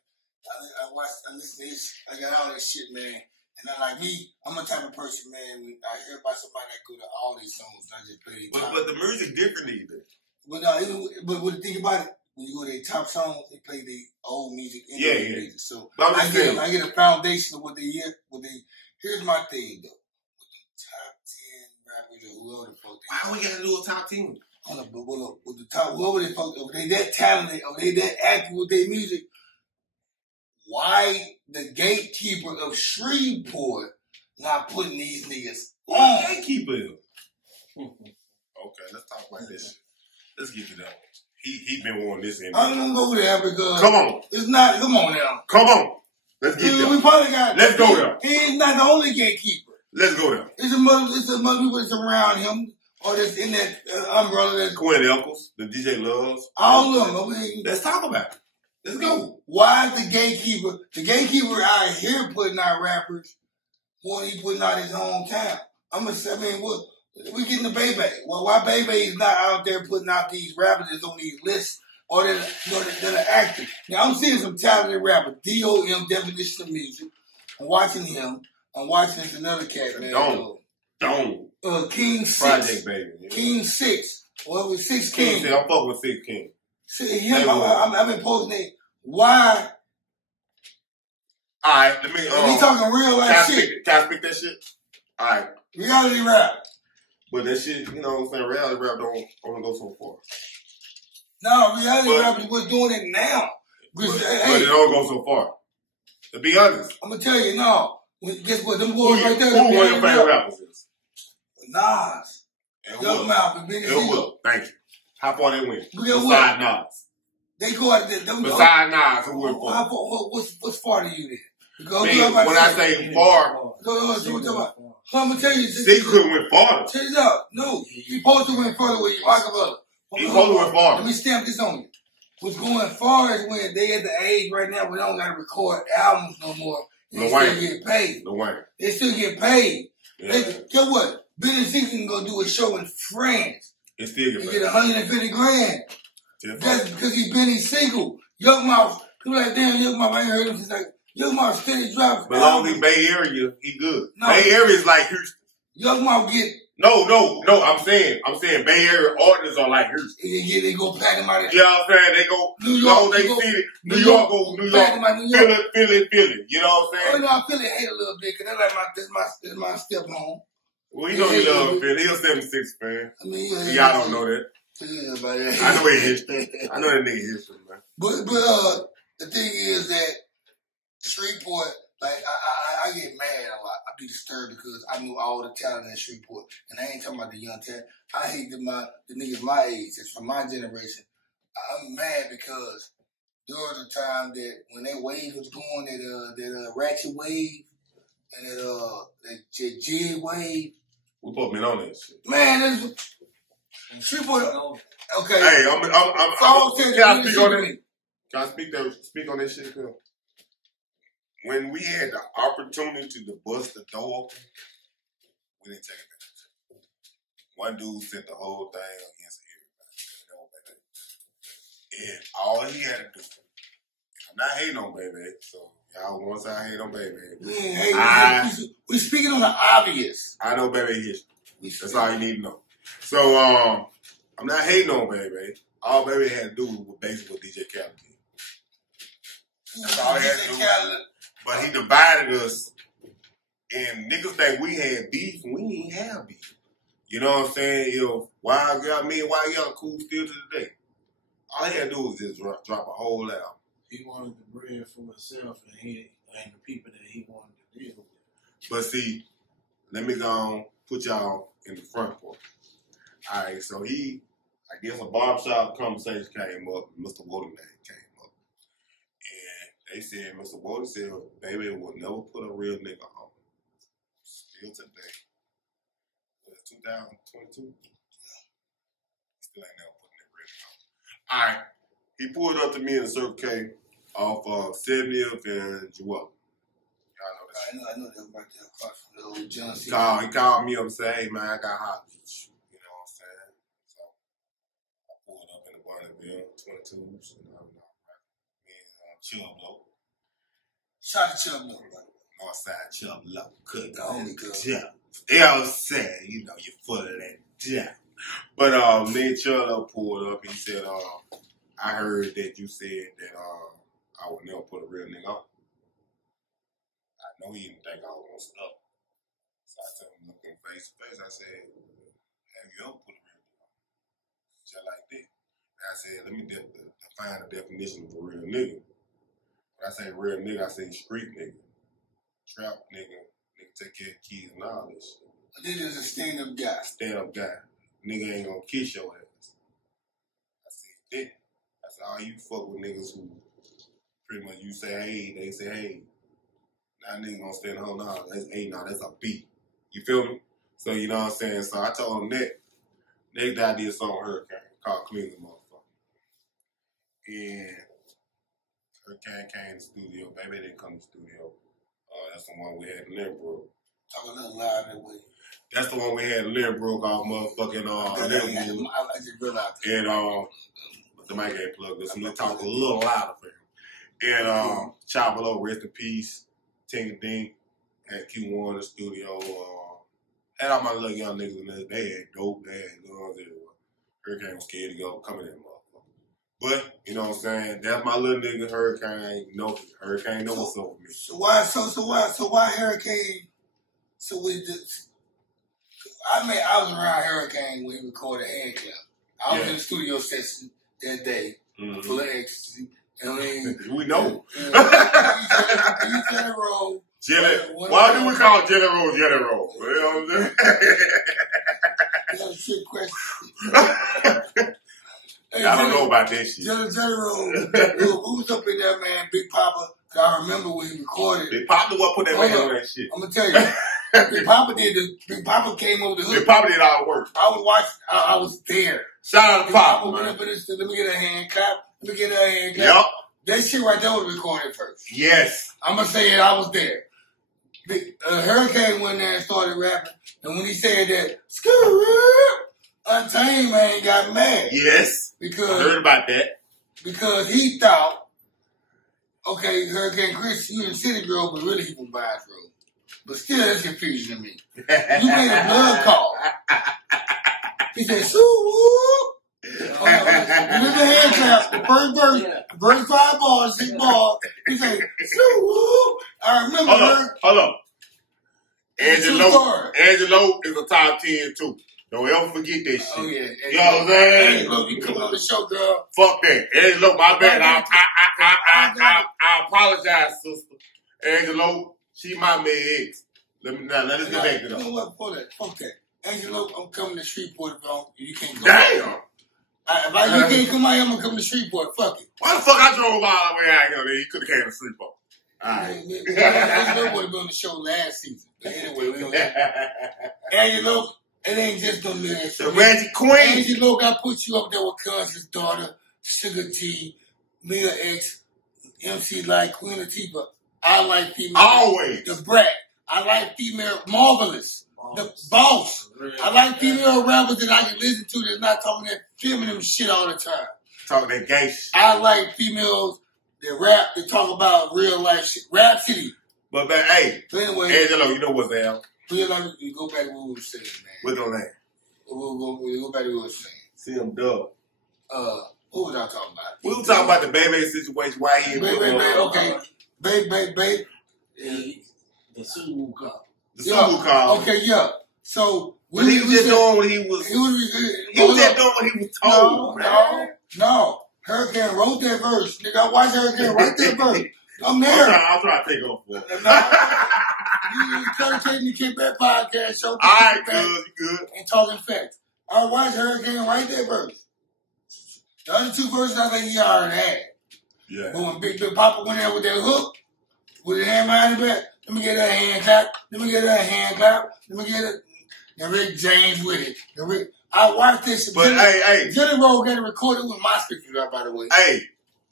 I listen to this, I got all this shit, man. And I'm the type of person, man, when I hear about somebody that go to all these songs, I just play their top. But the music different either. But what the thing about it, when you go to their top songs, they play their old music and yeah. music. So I get a foundation of what they hear. Here's my thing, though. With the top 10 rappers or whoever the fuck why we gotta do a top 10? Hold up, but with the top, whoever the fuck, if they that talented, or they that active with their music, why the gatekeeper of Shreveport not putting these niggas on. on. Gatekeeper. Okay, let's talk about this shit. Let's get to that one. He been wanting this in. I'm gonna go there because come on. It's not. Come on now. Come on. Let's get there. We probably got. Let's go there. He is not the only gatekeeper. Let's go there. It's a mother people that's around him or that's in that umbrella. That's Quinn Elkles, the DJ Loves. All of them. I mean, let's talk about it. Let's go. Why is the gatekeeper? The gatekeeper out here putting out rappers when he putting out his own town. What? We getting the Baby. Well, why Baby is not out there putting out these rappers that's on these lists or that are active? Now, I'm seeing some talented rappers. D.O.M. Definition of Music. I'm watching him. I'm watching this another cat, man. Don't. King 6. Project Baby. Yeah. King 6. Well, with 6 King. I'm fucking with 6 King. I've been posting it. Why? Alright, let me... we talking real life shit. Can I speak that shit? Alright. Reality rap. But that shit, you know what I'm saying? Reality rap don't only go so far. No, reality rap is what's doing it now. But it don't go so far. To be honest. I'm going to tell you, no. Guess what? Them boys right there. Who one of your favorite rappers is? Nas. Young Mouth. Will. Thank you. How far they went? Besides Nas. They go out there. Besides Nas, who went far? What's far to you then? Man, when I say far, I'm gonna tell you. They couldn't went farther. Check this out. No, he supposed to went further with Rockefeller. He supposed to went farther. Let me stamp this on you. What's going far is when they at the age right now where they don't gotta record albums no more. They still get paid. They still get paid. Yeah. Guess what? Billy C can go do a show in France. They still get paid. Get 150 grand. That's because he's Benny Siegel. Young Mouth. People like, damn, Young Mouth, I ain't heard him since like. Young Mouth steady drops. But long as Bay Area, he good. No, Bay Area is like Houston. Young Mouth get. No. I'm saying Bay Area artists are like Houston. They go pack them out of. You know what I'm saying? They go New York. New York. Philly. You know what I'm saying? Oh no, I Philly hate a little bit because they're like this my step home. Well, you know he love Philly. He's a 76 fan. I mean, y'all don't know that. Yeah, but I know he Houston. I know that nigga Houston, man. But the thing is that. Shreveport, like, I get mad a lot. I be disturbed because I knew all the talent in Shreveport. And I ain't talking about the young talent. I hate the niggas my age. It's from my generation. I'm mad because there was a time that when that wave was going, that ratchet wave and that jig wave. We put me on that shit. Man, Shreveport. Okay. Hey, can I speak on that? Can I speak on that shit, Phil? When we had the opportunity to bust the door open, we didn't take advantage. One dude sent the whole thing against everybody. And all he had to do, I'm not hating on Baby, so y'all want to say I hate on Baby. We speaking on the obvious. I know Baby history. That's all you need to know. So, I'm not hating on Baby. All Baby had to do was basically what DJ Khaled did. That's all he had to do. But he divided us, and niggas think we had beef, and we ain't have beef. You know what I'm saying? Why y'all cool still to the day? All he had to do was just drop a whole album. He wanted the bread for himself, and the people that he wanted to deal with. But see, let me go on, put y'all in the front part. All right, so I guess a barbershop conversation came up, Mr. Wootay came up. They said, Mr. Wootay said, Baby will never put a real nigga on. Still today. Was it 2022? Still ain't never putting a real nigga on. Alright. He pulled up to me in a Circle K off 70th and Jewel. Y'all know that. I know that right there across from the old John C. He called me up and said, hey man, I got hot. You know what I'm saying? So I pulled up in the Bonneville, 22s, and Chub Low. Shout out to Chub Low. Northside Chub Low. Cook the only good. You know what I'm saying? You know, you're full of that jab. But me and Chub Low pulled up and he said, I heard that you said that I would never put a real nigga on. I know he didn't think I was gonna stop. So I told him, looking face to face, I said, have you ever put a real nigga on? Just like that. And I said, let me define the definition of a real nigga. When I say real nigga, I say street nigga, trap nigga, Nigga take care of kids and all this shit. This is a stand-up guy. Stand-up guy. Nigga ain't gonna kiss your ass. I said that. I said, oh, you fuck with niggas who pretty much you say hey, they say hey. Now nigga gonna stand home, no, that's A, no, that's a B. You feel me? So you know what I'm saying? So I told him that. Next day I did a song Hurricane called Clean the Motherfucker. And Hurricane came to the studio. Baby didn't come to the studio. That's the one we had in Lynbrook. Talk a little loud that way. That's the one we had in Lynbrook off motherfucking Lynbrook. I just realized. And the mic ain't plugged in, so I'm gonna talk a little louder for him. And Chop Below, rest in peace. Ting Ding at Q1 in the studio. Had all my little young niggas in there. They had dope, they had guns everywhere. Hurricane was scared to go coming in, motherfucker. But, you know what I'm saying? That's my little nigga, Hurricane. Hurricane know what's up with me. So why Hurricane? So we just, I was around Hurricane when he recorded Hand Clap. I was in the studio session that day, full of ecstasy. I mean, we know. Jelly Roll. Why do we call Jelly Roll Jelly Roll? You know what I'm saying? That's a trick question. Hey, I don't know about that shit. Jelly Roll. Who was up in there, man? Big Papa. I remember when he recorded. Big Papa what put that man on that shit. I'm gonna tell you. Big Papa came over the hood. Big Papa did all the work. I was watching. I was there. Shout out to Papa. Went up in this, let me get a hand clap. Let me get a hand clap. Yep. That shit right there was recorded first. Yes. I'm gonna say it. I was there. Hurricane went there and started rapping, and when he said that, Untamed man got mad. Yes. Because I heard about that. Because he thought, okay, Hurricane Chris, you in City Girl, but really he from Bathroom. But still, that's confusing to me. You made a blood call. He said, "Sue." Remember the hand clap, the first verse, first 5 bars, 6 bars. He said, "Sue." I remember her. Hold on. Angelo is a top 10 too. Don't ever forget that shit. Oh yeah. You know what I'm saying? Angelo, you coming on the show, girl. Fuck that. Angelo, my bad. I apologize, sister. Angelo, she my main ex. Let us get back to that. You know what? Fuck that. Angelo, I'm coming to Shreveport if you can't go. Damn. If you can't come out here, I'm gonna come to Shreveport. Fuck it. Why the fuck I drove all the way out here? He could have came to Shreveport. Alright. Angelo would have been on the show last season. But anyway, we don't Angelo, it ain't just no lyrics. The Magic Queen. Angelo got put you up there with Cuz's daughter, Sugar T, Mia X, MC Light, Queen of T, but I like female. Always. The Brat. I like female Marvelous. The Boss. I like female rappers that I can listen to that's not talking that feminine shit all the time. Talking that gay shit. I like females that rap, that talk about real life shit. Rap City. But hey, so anyway, Angelo, you know what's down. We go back to what we were saying, man. What's on that? We'll go back to what we were saying. See him dub. What was I talking about? We were talking about the baby situation. Why he okay. Babe. The Subaru car. The Subaru car. Okay, yeah. So he was just doing what he was. He was just doing what he was told. No. Hurricane wrote that verse. Nigga, I watched Hurricane write that verse. I'm there. I'll try to take off for it. You trying to take me Kickback Podcast show. Alright, good. And talking facts. I watched Hurricane write that verse. The other 2 verses I think he already had. Yeah. But when Big Papa went there with that hook, with the hand behind the back, let me get that hand clap. Let me get that hand clap. Let me get it. And Rick James with it. I watched this. But hey. Jelly Roll got it recorded with my speakers out, by the way. Hey,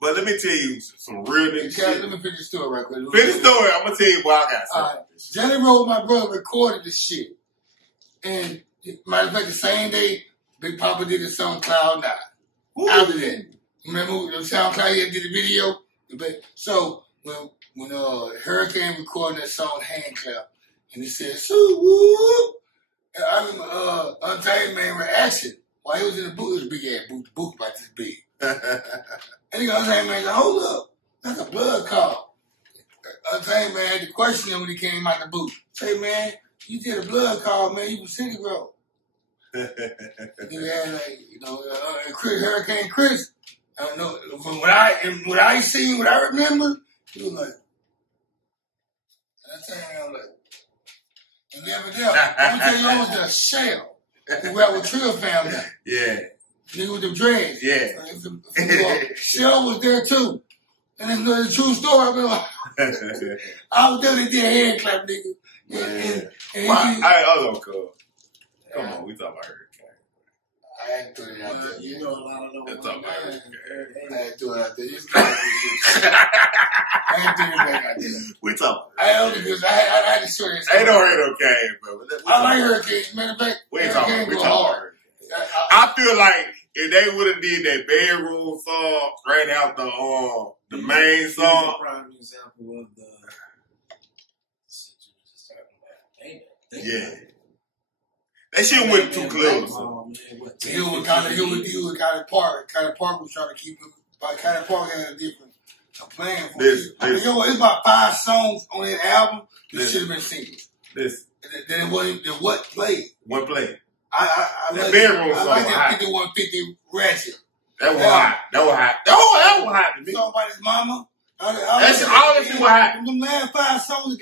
but let me tell you some real nigga shit. Let me finish the story right quick. Finish the story. I'm going to tell you what I got to say. Jelly Roll, my brother, recorded this shit. And matter of fact, the same day, Big Papa did the song Cloud 9. Ooh. After that. Remember the SoundCloud, he did the video? So, when Hurricane recorded that song Hand Clap, and he said, "Woo!" I remember Untamed Man reaction while he was in the booth. It was a big ass booth. The booth about this big. And he goes, Untamed Man, hold up. That's a blood call. Untamed Man had to question him when he came out the booth. Say, man, you did a blood call, man. You was City Girl. And he had Hurricane Chris. I don't know. From what I seen, what I remember, he was like, and I tell him, I'm like, And never there. I'm gonna tell you, I was the Shell who rap with Trill Family. Yeah. Nigga with them dreads. Yeah. Shell was there too. And it's another true story. I mean, I was there, they did hand clap, nigga. And hold on, cuz. Come on, we talking about Hurricane. I had to throw it out there. You know a lot of them. Let's talk about Hurricane. I had to throw it out there. I had to throw it back out there. We talking. I had to show this. Ain't no Hurricane, bro. I like Hurricanes. Matter of fact, we talking about Hurricane. I feel like if they would have did that bedroom song right out the main song. A prime example of the yeah. That shit went too close. He was kind of Park. Kind of Park was trying to keep it. But kind of Park had a different plan for it. It's about 5 songs on that album that should have been singles. Then it wasn't played. One play. I like that 5150 Ratchet. That was hot. That was hot to me. Somebody's mama. That's all that shit was hot. Them last 5 songs.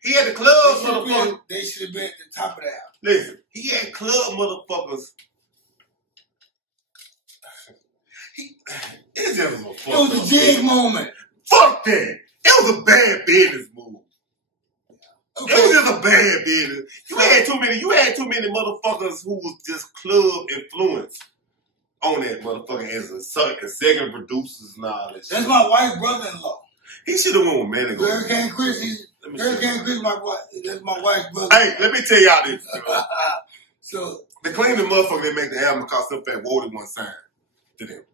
He had the club motherfuckers. They should have been at the top of the album. Listen, he had club motherfuckers. It just was a fuck. It was a jig moment. Fuck that. It was a bad business move. Okay. It was just a bad business. You had too many motherfuckers who was just club influenced on that motherfucker as executive producers and all that shit. That's my wife's brother-in-law. He should have went with Manigo. Hurricane Chris, that's my wife's brother. Hey, let me tell y'all this. So the claim the motherfucker that make the album cost them fat Wody one sign to them.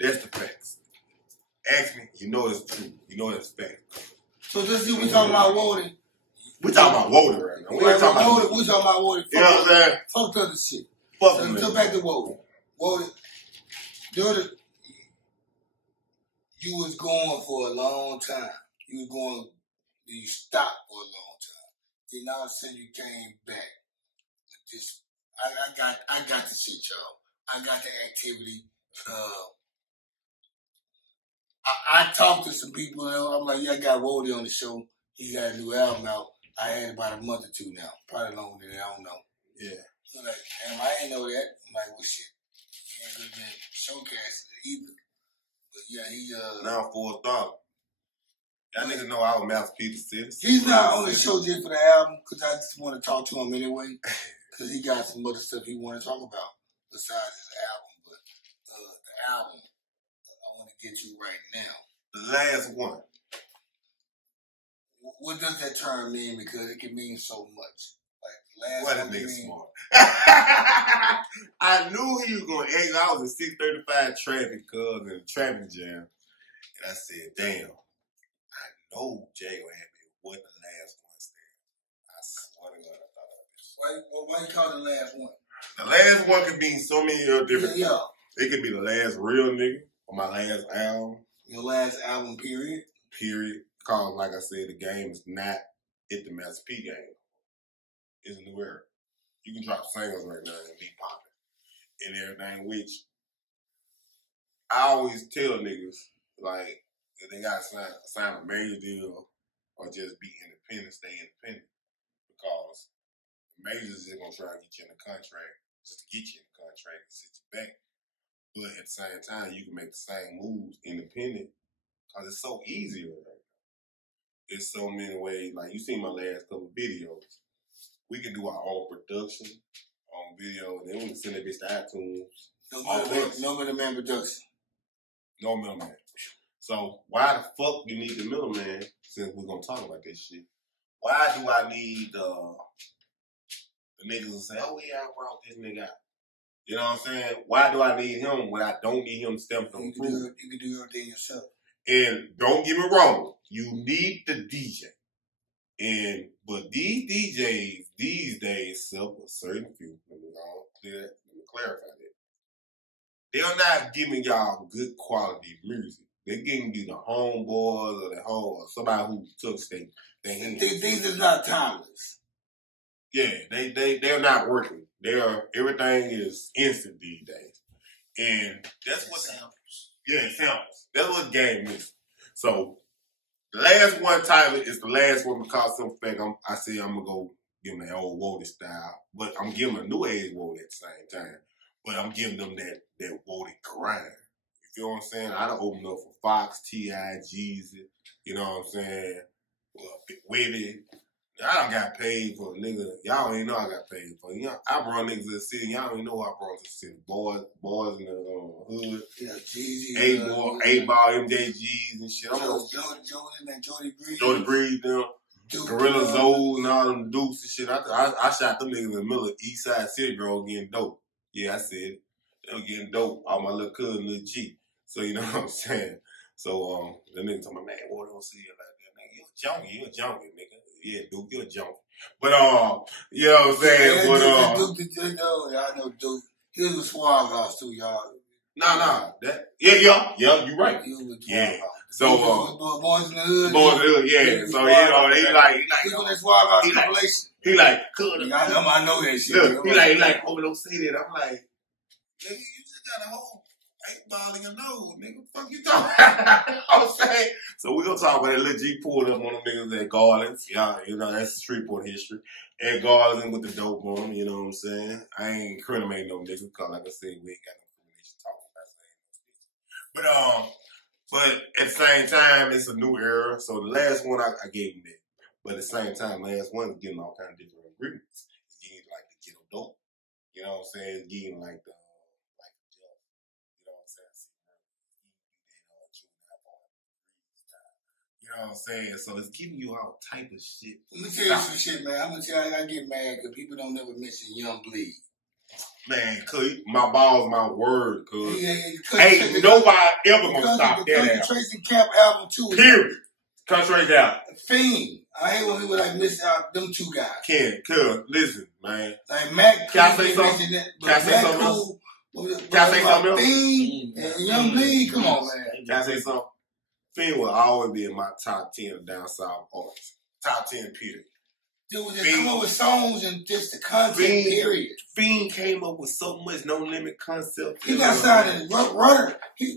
That's the facts. Ask me, you know it's true. You know it's fact. So this is we talking about Wody. We talking about Wody right now. We talking about Wody. You know what I'm saying? Fuck the other shit. Fuck so go back to Wody. Wody, you was going for a long time. You stopped for a long time. Then all of a sudden you came back. Just I got the shit, y'all. I got the activity. I talked to some people. I'm like, yeah, I got Wody on the show. He got a new album out. I had about a month or 2 now. Probably longer than that. I don't know. Yeah. So like, damn, I ain't know that. I'm like, well, shit. He ain't really been showcasing it either. But yeah, he now $4. Y'all niggas know I was Mouthpiece City. He's not on the show just for the album because I just want to talk to him anyway. Because he got some other stuff he want to talk about besides his album. But the album, I want to get you right now. The last one. What does that term mean? Because it can mean so much. Like last what one. What a nigga smart. I knew he was going to act. I was in 635 traffic, cuz, in a traffic jam. And I said, damn, I know Jay will have me what the last one stand. I swear to God, I thought of this. Why you call it the last one? The last one could mean so many different things. It could be the last real nigga or my last album. Your last album, period? Period. Because, like I said, the game is not at the Master P game. It's a new era. You can drop singles right now and be popping and everything, which I always tell niggas, like, if they got to sign a major deal or just be independent, stay independent. Because majors is going to try to get you in the contract, just to get you in the contract and sit you back. But at the same time, you can make the same moves independent because it's so easy right now. It's so many ways. Like, you see my last couple of videos. We can do our own production on video, and then we can send that bitch to iTunes. No middleman production. No middleman. So why the fuck you need the middleman, since we're going to talk about this shit? Why do I need the niggas to say, oh yeah, I brought this nigga out? You know what I'm saying? Why do I need him when I don't need him stamped on proof? You can do your thing yourself. And don't get me wrong, you need the DJ. But these DJs these days sell a certain few. Let me clarify that. They're not giving y'all good quality music. They're giving you the homeboys or somebody who took state. These is not timeless. Yeah, they're not working. Everything is instant these days. And that's what samples. Yeah, samples. That's what game is. So The last one, Tyler, is the last one because of the fact I said I'm gonna go give them that old Woody style, but I'm giving them a new age Woody at the same time. But I'm giving them that Woody grind. You feel what I'm saying? I done opened up for Fox, T.I., Jeezy, you know what I'm saying? Witty. I done got paid for a nigga. Y'all don't even know I got paid for. You know, I brought niggas to the city. Y'all don't even know I brought to the city. Boys in the hood. Yeah, Jeezy. 8-ball, MJGs and shit. Jody Breeze, them. Gorilla Zoe and all them dukes and shit. I shot them niggas in the middle of East Side City, bro, getting dope. Yeah, I said it. They were getting dope. All my little cousin, little G. So, you know what I'm saying? So, the nigga told me, man, boy, don't see it like that, nigga. You're a junkie, nigga. Yeah, Duke, you're a junkie. But, you know what I'm saying? Yeah, I know Duke. He was a Swag House, too, y'all. Nah. Yeah, you right. Yeah. So, Boys in the Hood. Boys in the Hood, yeah. So, you know, he like, he like, cool. I know that shit. Look, he like, oh, don't say that. I'm like, nigga, you just got a whole 8-ball in your nose, nigga. What the fuck you talking? I'm saying. So we gonna talk about that. Lil G pulled up on them niggas at Garland's. Yeah, you know, that's Shreveport history. At Garland's with the dope on them, you know what I'm saying? I ain't incriminating no niggas, because like I said, we ain't got no information talking about. But at the same time, it's a new era. So the last one, I gave him that. But at the same time, last one is getting all kind of different agreements. It's getting like the ghetto dope. You know what I'm saying? It's getting like the gel. You know what I'm saying? You know what I'm saying? So it's giving you all type of shit. Let me tell you some shit, man. I'm gonna tell you, I get mad because people don't never mention Young Bleed. Man, cuz my balls, my word, cuz. Ain't nobody ever gonna stop that album. Tracy Camp album too. Period. Country out. Fiend. I hate when people like miss out them two guys. Cuz, listen, man. Like Mac. Can I say something? Can I say something else? Can I say something else? Fiend and Young Bleed, come on, man. Can I say something? Fiend will always be in my top 10 of down south artists. Top 10, period. Dude, just come up with songs and just the concept, period. Fiend came up with so much no limit concept. He got signed in Runner.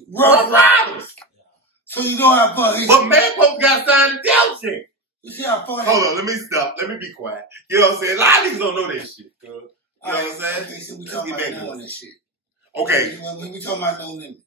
Robbers. So you know how far he. But Manpoke got signed to Delchin. You see how far. Hold on, let me stop. Let me be quiet. You know what I'm saying? A lot of niggas don't know that shit. You know what I'm saying? Okay, so we talking about knowing this shit. Okay. When we talking about no limit.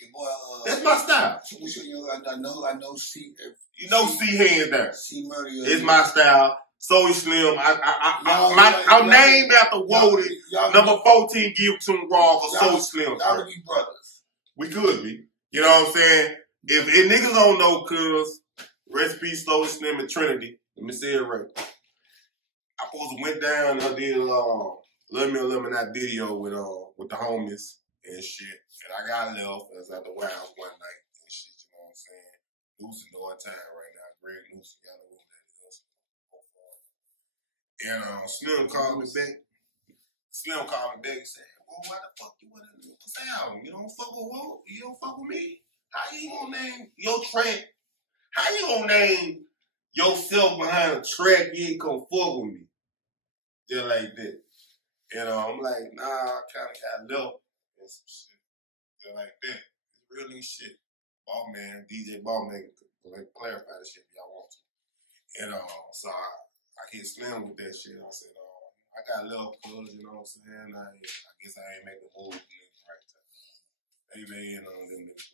Yeah, boy, that's my style. I know C. You know C hands down. C Murder. It's my style. So Slim. I'm named after Woody. Number 14 give to him wrong for So Slim. Y'all could be brothers. We could be. You know what I'm saying? If niggas don't know, cuz recipe So Slim and Trinity. Let me say it right. I supposed to went down and I did Love Me or Love Me Not video with the homies and shit. And I got left as at the warehouse one night and shit, you know what I'm saying? Newsom doing time right now. Greg Newsom, y'all know who that is. And Slim called me back. And said, well, why the fuck you want to do this album? You don't fuck with Walt? You don't fuck with me? How you gonna name your track? How you gonna name yourself behind a track you ain't gonna fuck with me? Just like that. And I'm like, nah, I kinda got left and some shit. Like that. It's real new shit. Ballman, DJ Ballman, clarify this shit if y'all want to. And so I hit Slim with that shit. I said, I got a little clothes, you know what I'm saying? I guess I ain't make the move in the right time. Maybe them niggas with that.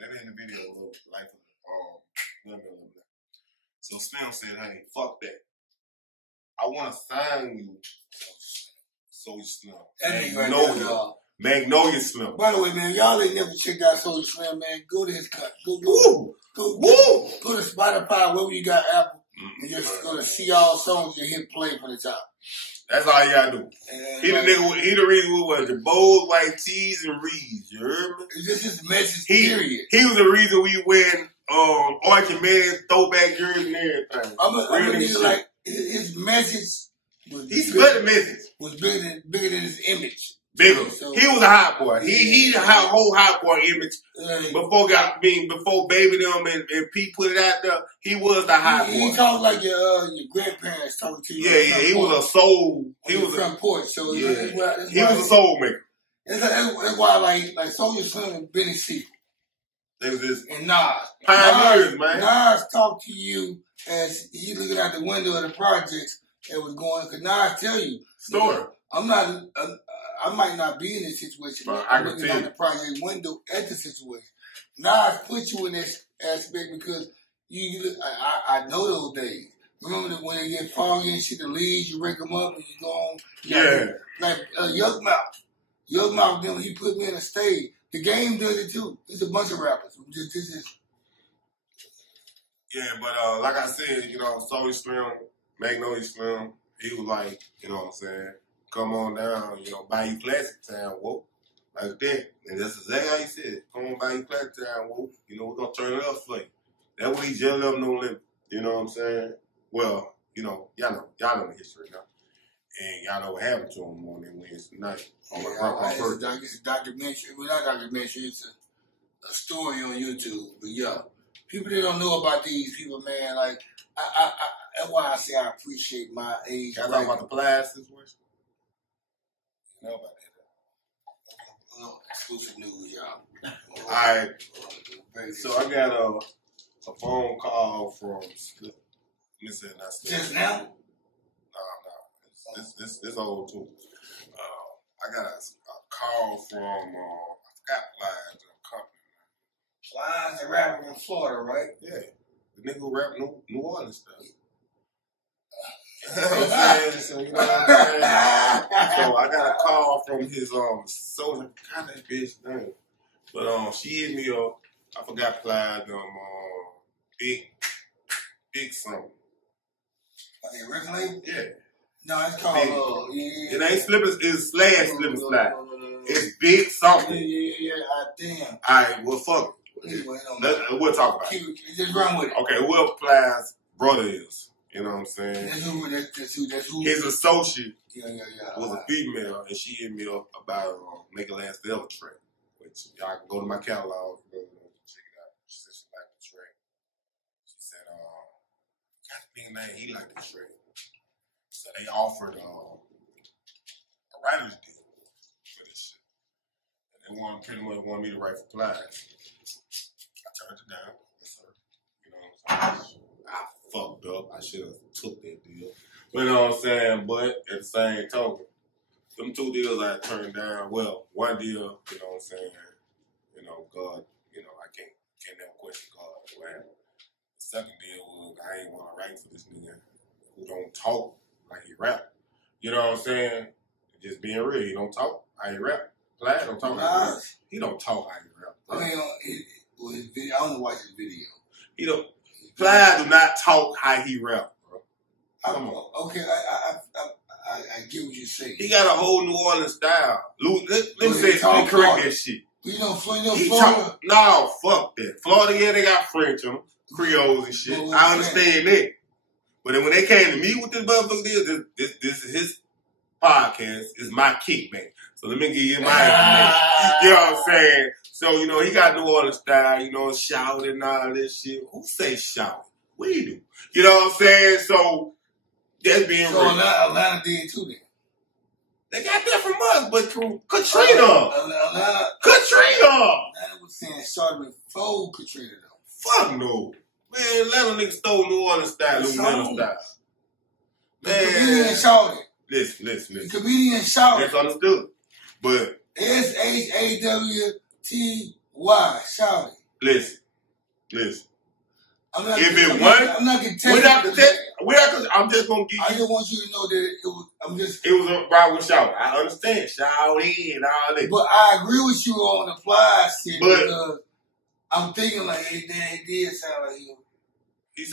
That in the video, like so Slim said, hey, fuck that. I want to sign you. So Slim. Magnolia Slim. By the way, man, y'all ain't never checked out Soulja Slim, man. Go to his cut. Go to Spotify, wherever you got Apple, and just gonna see all songs you hit play from the top. That's all you gotta do. He the reason we was the bold white tees and reeds. You heard me? This is the message. Period. He was the reason we wearing Archie throwback jersey and everything. I'm gonna like his message. He's good at message. Was bigger than his image. Bigger. So, he was a hot boy. He had a whole hot boy image before Baby them and Pete put it out there. He was the hot boy. He talked like your grandparents talking to you. Yeah. He was a soul. He was front porch. So yeah. He was a soul maker. That's why like Soulja Slim and Benny C. They was just and Nas. pioneers, man. Nas talked to you as he looking out the window of the projects that was going. Cause Nas tell you, Story. I'm not. I might not be in this situation, but I'm looking out the project window at the situation. Nas put you in this aspect because I know those days. Remember that when they get foggy and shit, the leaves, you rake them up and you go on. Like Young Mouth. Young Mouth, then he put me in a stage. The game does it too. It's a bunch of rappers. Yeah, but like I said, you know, Salty Slim, Magnolia Slim, he was like, you know what I'm saying, come on down, you know, Bayou Classic Town, whoop, like that. And that's exactly how he said it. Come on, Bayou Classic Town, whoop, you know, we're going to turn it up for you. That's what he just left No Limit, you know what I'm saying? Well, you know the history now. And y'all know what happened to him on that Wednesday night. On my grandpa's birthday. It's a documentary. Well, not documentary. It's a story on YouTube. But yeah, people that don't know about these people, man, like, that's why I say I appreciate my age. Y'all talking about the Plies situation? You know about that. Exclusive news, y'all. All right. So I got a phone call from, just now? This old too. I got a call from I forgot Plies company. Plies, the rapper from Florida, right? Yeah, the nigga who rap New Orleans stuff. You know what I'm saying? So you know what I'm saying. So I got a call from his soldier. God, that bitch name. But she hit me up. I forgot Plies big something. Like the record label? Yeah. No, it's called It ain't Slippers, it's slash Slippers Slide. No. It's big something. Yeah. Damn. Alright, well fuck it. Anyway, we'll talk about it. Just run with it. Okay, Will Plies' brother is. You know what I'm saying? That's who. His associate Yeah. was a female, and she hit me up about Make a Last Forever track. Which y'all can go to my catalog and check it out. She said she liked the track. She said, got the big name, he liked the track. So they offered a writer's deal for this shit. And they pretty much wanted me to write for Plies. I turned it down. Yes, sir. You know what I'm saying? I fucked up. I should have took that deal. But you know what I'm saying? But at the same token, them two deals I turned down. Well, one deal, you know what I'm saying? You know, God, you know, I can't never question God. Whatever. The second deal was I ain't want to write for this nigga who don't talk like he rap. You know what I'm saying? Just being real, he don't talk how he rap. Plies don't talk how he rap. He don't talk how he rap. I mean, his video, I only watch his video. He don't. Plies do not talk how he rap, bro. Come on. Okay, I get what you're saying. He got a whole New Orleans style. Let me say, correct that shit. You know Florida? No, fuck that. Florida, yeah, they got French on them, Creoles and shit. I understand that. But then when they came to me with this motherfucker, this is his podcast. It's my kick, man. So let me give you my information. You know what I'm saying? So, you know, he got New Orleans style, you know, shouting and all this shit. Who say shout? We do. You know what I'm saying? So, that's being real. Atlanta did too then. They got that from us, but Katrina. Atlanta was saying started before Katrina though. Fuck no. Man, Atlanta niggas stole New Orleans style, Louisiana style. The comedian shouted. Listen. The comedian shouted. That's understood. But SHAWTY shouted. Listen. I'm not gonna tell you. I'm just gonna give you. I just want you to know that it was. It was about with shout. I understand shouting and all that. But I agree with you on the Plies shit because I'm thinking like it did sound like him.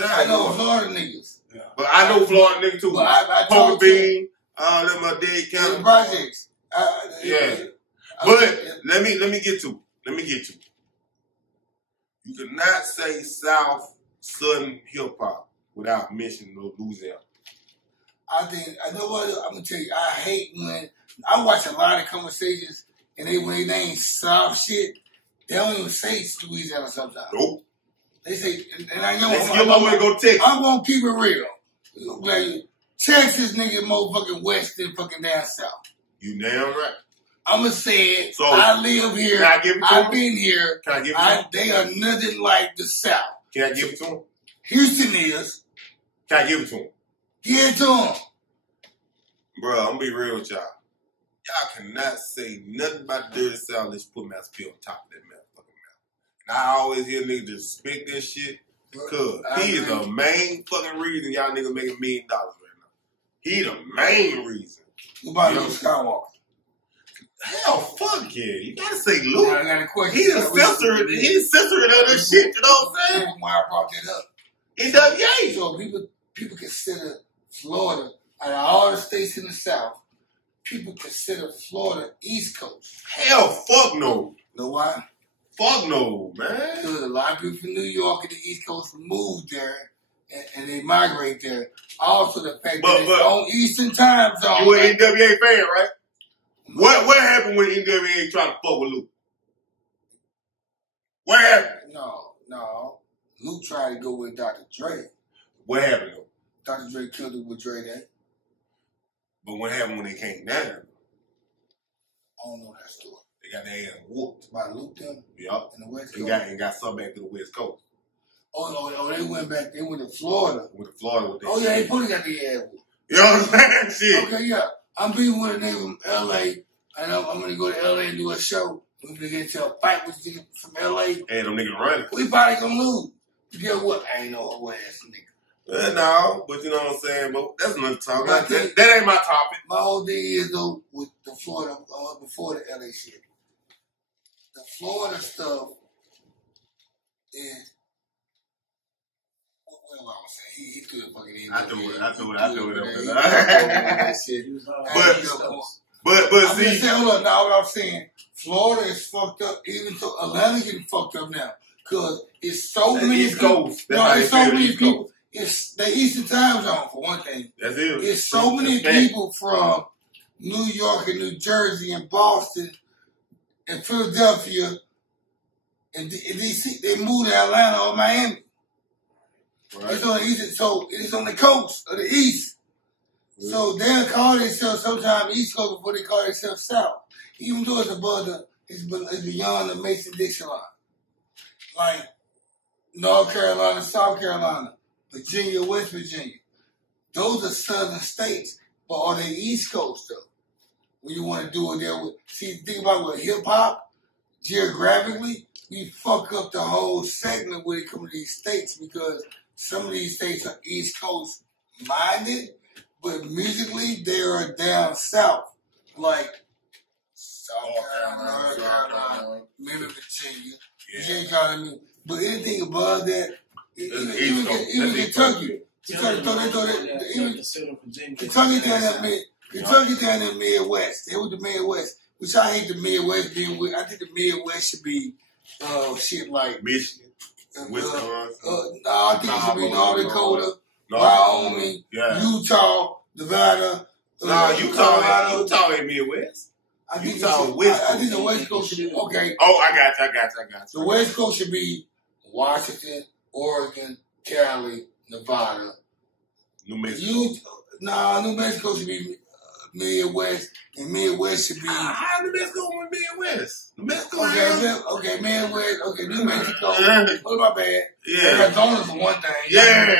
I know Florida niggas. Yeah. But I know Florida niggas too. But I Poker Bean, all them are dead county projects. But let me get to. You cannot say South Southern hip hop without mentioning Louisiana. I know what I'm gonna tell you. I hate when I watch a lot of conversations and when they name South shit, they don't even say Louisiana sometimes. Nope. They say, and I know let's give my way to go Texas. I'm gonna keep it real. Like Texas nigga more fucking west than fucking down south. You damn right. I'ma say it. So, I live here. Can I give it to I've him? been here. Can I give it to him? They are nothing like the South. Can I give it to him? Houston is. Can I give it to him? Give it to him. Bro, I'm gonna be real with y'all. Y'all cannot say nothing about the dirty South unless you put Master P on top of that motherfucking mouth. And I always hear niggas disrespect that shit because he is the main fucking reason y'all niggas making $1 million right now. He the main reason. What about Luke Skywalker? Hell, fuck yeah. You gotta say Luke. I got a question. He's a censored. He's censoring other shit, you know what I'm saying? Why I brought that up. NWA. So people consider Florida, out of all the states in the South, people consider Florida East Coast. Hell, fuck no. Know why? Fuck no, man. Because a lot of people from New York and the East Coast moved there and they migrate there. Also the fact that it's on Eastern time zone. You an NWA fan, right? What happened when NWA tried to fuck with Luke? What happened? No. Luke tried to go with Dr. Dre. What happened though? Dr. Dre killed it with Dre Day. But what happened when they came down there? I don't know that story. They got their ass whooped. By Luke them? Yup. In the West Coast? And got some back to the West Coast. Oh, they went back. They went to Florida. Oh, yeah, they probably got their ass whooped. You know what I'm saying? Shit. Okay, yeah. I'm being with a nigga from L.A., and I'm going to go to L.A. and do a show. We're going to get into a fight with niggas from L.A. Hey, them niggas running. We probably going to lose. But guess what? I ain't no whole ass nigga. No, but you know what I'm saying? But that's another topic. That ain't my topic. My whole thing is, though, with the Florida, before the L.A. shit, the Florida stuff is, what am I saying? He threw the fucking in. I threw it. But see. I'm saying, hold on, now what I'm saying, Florida is fucked up, even though Atlanta getting fucked up now. Because it's so many East Coast. it's so many people. It's the Eastern time zone, for one thing. That's it. It's so many people from New York and New Jersey and Boston and Philadelphia and DC. They moved to Atlanta or Miami. Right. It's on the east, so it's on the coast of the East. Mm-hmm. So they'll call themselves sometimes East Coast before they call themselves South. Even though it's above it's beyond the Mason-Dixon line. Like North Carolina, South Carolina, Virginia, West Virginia. Those are southern states, but on the East Coast, though. When you want to do it there, think about what hip-hop, geographically, we fuck up the whole segment when it comes to these states because some of these states are East Coast minded, but musically they are down south, like South Carolina, North Carolina, maybe Virginia. Yeah. But anything above that, even Kentucky. Kentucky down in the Midwest. They were the Midwest, which I hate the Midwest being with. I think the Midwest should be shit like Michigan, Wisconsin. I think it should be North Dakota, Wyoming, Utah, Nevada. Utah ain't Midwest. I think the West Coast should be okay. Oh, I got you. The West Coast should be Washington, Oregon, Cali, Nevada, New Mexico. New Mexico should be Midwest, and Midwest should be. How New Mexico with Midwest? New Mexico. Okay, Midwest. Okay, New Mexico. What my bad? Yeah. Arizona for one thing. Yeah.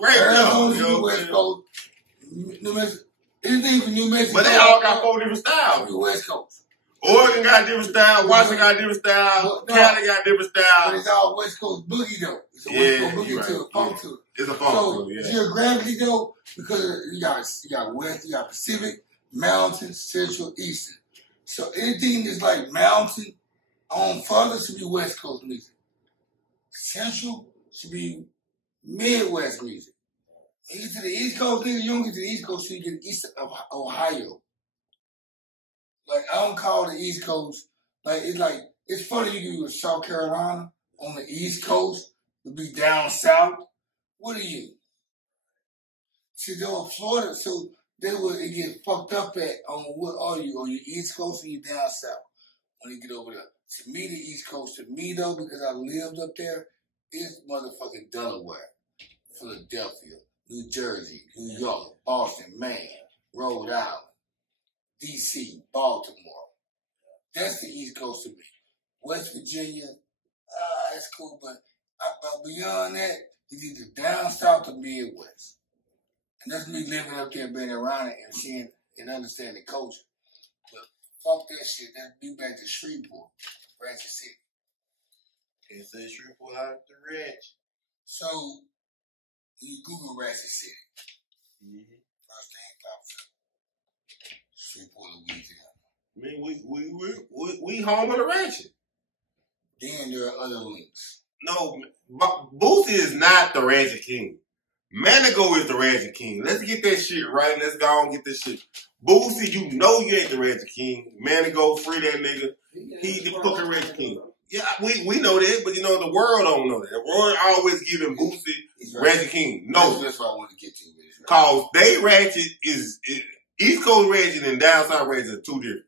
Right. Arizona, West Coast, New Mexico. Anything from New Mexico. But they all got 4 different styles. The West Coast. Oregon got different style, Washington got different style, Cali got different style. But it's all West Coast boogie though. It's a West Coast boogie to a funk to it. It's a funk to it, yeah. Geographically though, because you got West, you got Pacific, Mountain, Central, Eastern. So anything that's like mountain on further should be West Coast music. Central should be Midwest music. You get to the East Coast, nigga, you don't get to the East Coast till you get east of Ohio. Like, I don't call the East Coast, it's funny you do with South Carolina on the East Coast, to be down south. What are you? See, though, Florida, so that's where it gets fucked up at, on what are you? Are you East Coast or you down south when you get over there? To me, the East Coast, to me, though, because I lived up there, is motherfucking Delaware, Philadelphia, New Jersey, New York, Boston, Maine, Rhode Island, D.C., Baltimore, That's the East Coast to me. West Virginia, that's cool, but beyond that, it's either down south or Midwest. And that's me living up there, being around it, and seeing and understanding culture. But fuck that shit. Let's be back to Shreveport, Ratchet City. Can't say Shreveport out the rich. So, when you Google Ratchet City, first thing pops up. Shreveport, Louisiana. I mean, we home of the ratchet. Then there are other links. No, Boosie is not the Ratchet King. Manigo is the Ratchet King. Let's get that shit right. Let's go and get this shit. Boosie, you know you ain't the Ratchet King. Manigo, free that nigga. He the fucking Ratchet King. Yeah, we know that, but you know, the world don't know that. The world always giving Boosie Ratchet King. No. That's what I want to get to. Cause they Ratchet is East Coast Ratchet and down south Ratchet are two different.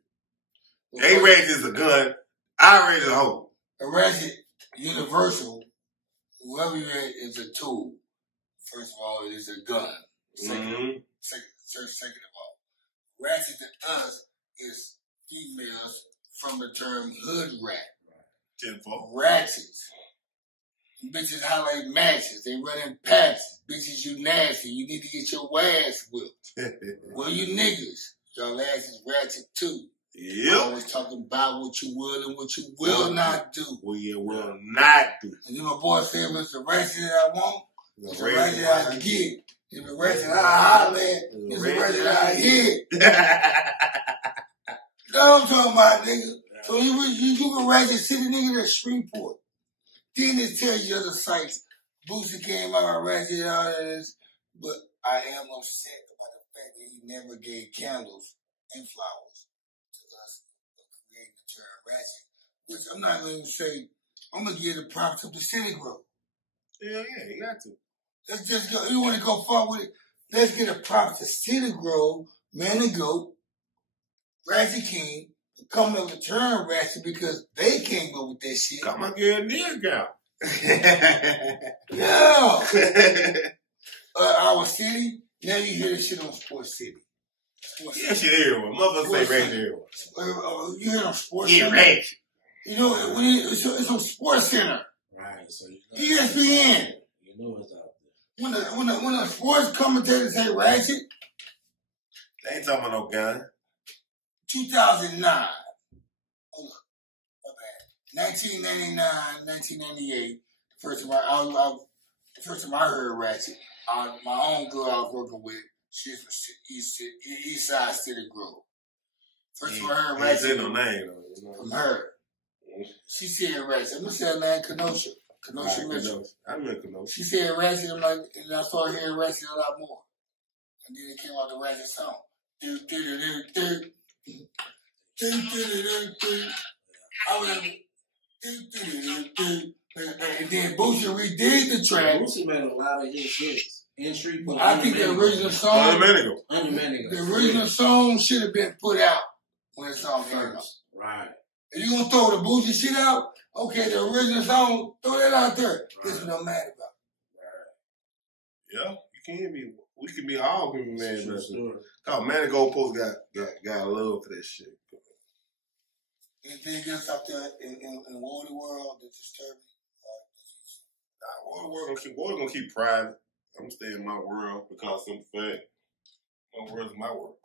They Ratchet is a gun. I Ratchet is a hoe. A Ratchet universal, whoever you're at, is a tool. First of all, it is a gun. Second of all, Ratchet to us is females from the term hood rat. Ratchets. Bitches holler matches. They run in patches. Bitches, you nasty. You need to get your ass whipped. Well, you niggas. Your ass is ratchet too. Yep. Always talking about what you will and what you will not do. What you will not do. And then my boy said, if it's the ratchet that I want, it's the ratchet I can get. If the ratchet I holler at, it's the ratchet I hit. You know what I'm talking about, nigga? So you can Ratchet City, nigga, that's Shreveport. Then it tells you other sites. Boosie came out and ratchet out of this, but I am upset about the fact that he never gave candles and flowers to us creating the term ratchet. Which I'm not going to say, I'm going to give the props to the City Grove. Yeah, you got to. Let's just go, you want to go far with it? Let's get a props to City Grove, Man and Goat, Ratchet King, coming up with the term ratchet because they came up with that shit. Come on, get a nigga girl. Yeah. Our city, now you hear this shit on Sports City. Yeah, shit everywhere. Motherfuckers say ratchet everywhere. You hear on Sports Center? Yeah, ratchet. You know, when it's on Sports Center. Right, so you know ESPN. You know what's out there. When the sports commentators say ratchet, they ain't talking about no gun. 2009. Hold up. My bad. 1999, 1998. First time I heard ratchet, my own girl I was working with, she's from East Side City Grove. First time I heard ratchet. Say no name though. From her. She said ratchet. I'm gonna say her name Kenosha. Kenosha Mitchell. I know Kenosha. She said ratchet, and I started hearing ratchet a lot more. And then it came out the ratchet song. And then Boosie redid the track. Boosie made a lot of hits in Shreveport. I think the original song, the original song should have been put out when the song came out. Right. If you gonna throw the Boosie shit out, okay, the original song, throw that out there. Right. This is what I'm mad about. Right. Yeah, you can be. We can be all people mad about it. Cause Manigo Post got love for that shit. Anything else out there in the Wardy world that disturbs you? Wardy gonna keep private. I'm gonna stay in my world because I'm fat. My world is my world.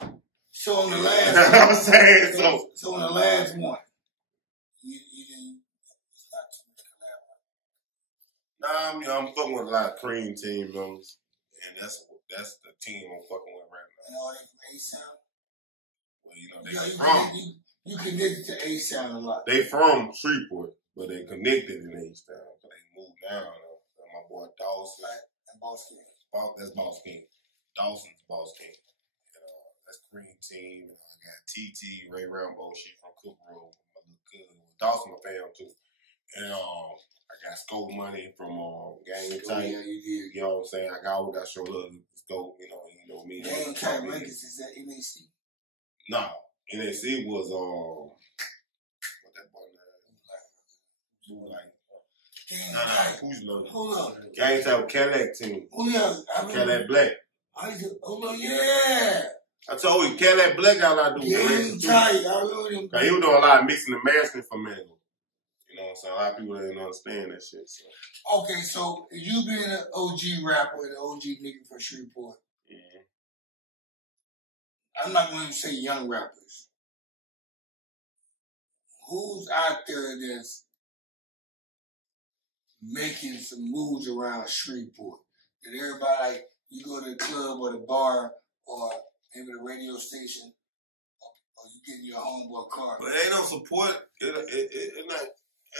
So on the last you know what I'm saying? So on the last one, you didn't, it's not too much collab. Nah, I'm fucking with a lot of cream team members. And that's the team I'm fucking with right now. And all they from A-Sound? Well, you know, they from. You connected to A-Sound a lot. They from Shreveport, but they connected in A-Sound. But they moved down. My boy Dawson. And Boss King. That's Boss King. Dawson's Boss King. That's Cream Team. I got TT, Ray Rambo, shit from Cook Road. My little cousin. Dawson a fan too. And I got Scope Money from Gang Type. Yeah, you did. You know what I'm saying? I always got to show love to Scope. You know me. Gang Type Records, is that NAC? No. NAC was what that boy name? Who's like? Hold on. Gang Type Cadillac team. Oh yeah, Cadillac Black. Hold on, yeah. I told you, Cadillac Blackout I do. Yeah, he's tight. I remember him. He was doing a lot of mixing and mastering for Mango. You know what I'm saying? A lot of people didn't understand that shit. So. Okay, so you being an OG rapper, an OG nigga for Shreveport. Mm-hmm. I'm not going to say young rappers. Who's out there that's making some moves around Shreveport? That everybody, like, you go to the club or the bar or maybe the radio station, or you get in your homeboy car. But ain't no support. It not.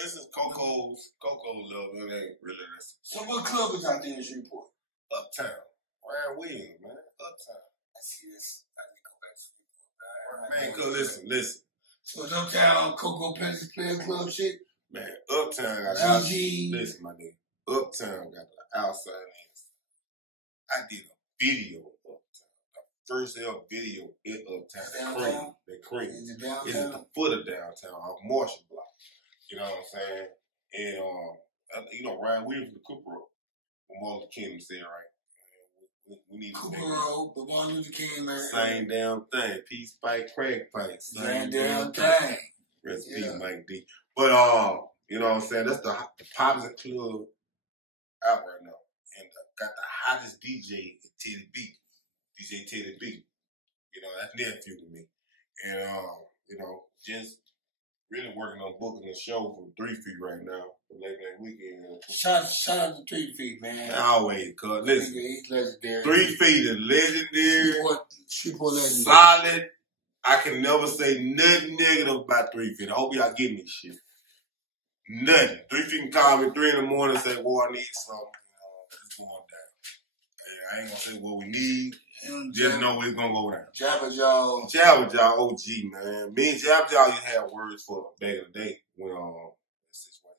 This is Coco love. It ain't really that support. So what club is out there in Shreveport? Uptown. Ryan Williams, man. Uptown. I see this. I need to go back to Shreveport. Man, cause listen. So it's Uptown Coco Pence's Player Club shit? Man, Uptown got GG. Listen, my nigga. Uptown got the outside and inside. I did a video of Uptown. The first ever video in Uptown. Downtown? They cream. Is it It's downtown? at the foot of downtown, off Marshall Block. You know what I'm saying? And you know, Ryan Williams the Cooper Road. What Martin Luther King said, right? We need Cooper Road, but Martin Luther King, man. Same damn thing. Peace Spike, crack pipe. Same damn thing. Rest in peace, Mike D. But you know what I'm saying? That's the popular club out right now. And got the hottest DJ in Teddy B. DJ Teddy B. You know, that's nephew to me. And you know, just really working on booking a show for 3 Feet right now for Labor Day weekend. Shout out to 3 Feet, man. Always, cuz. Listen, He's legendary. 3 Feet is legendary. Shreveport legendary. Solid. I can never say nothing negative about 3 Feet. I hope y'all get me shit. Nothing. 3 Feet can call me 3 in the morning and say, boy, I need something. It's going down. And I ain't gonna say what we need. Just know it's gonna go down. Jabba Jaw. Jabba Jaw OG, man. Me and Jabba Jaw, you had words for back in the day when this situation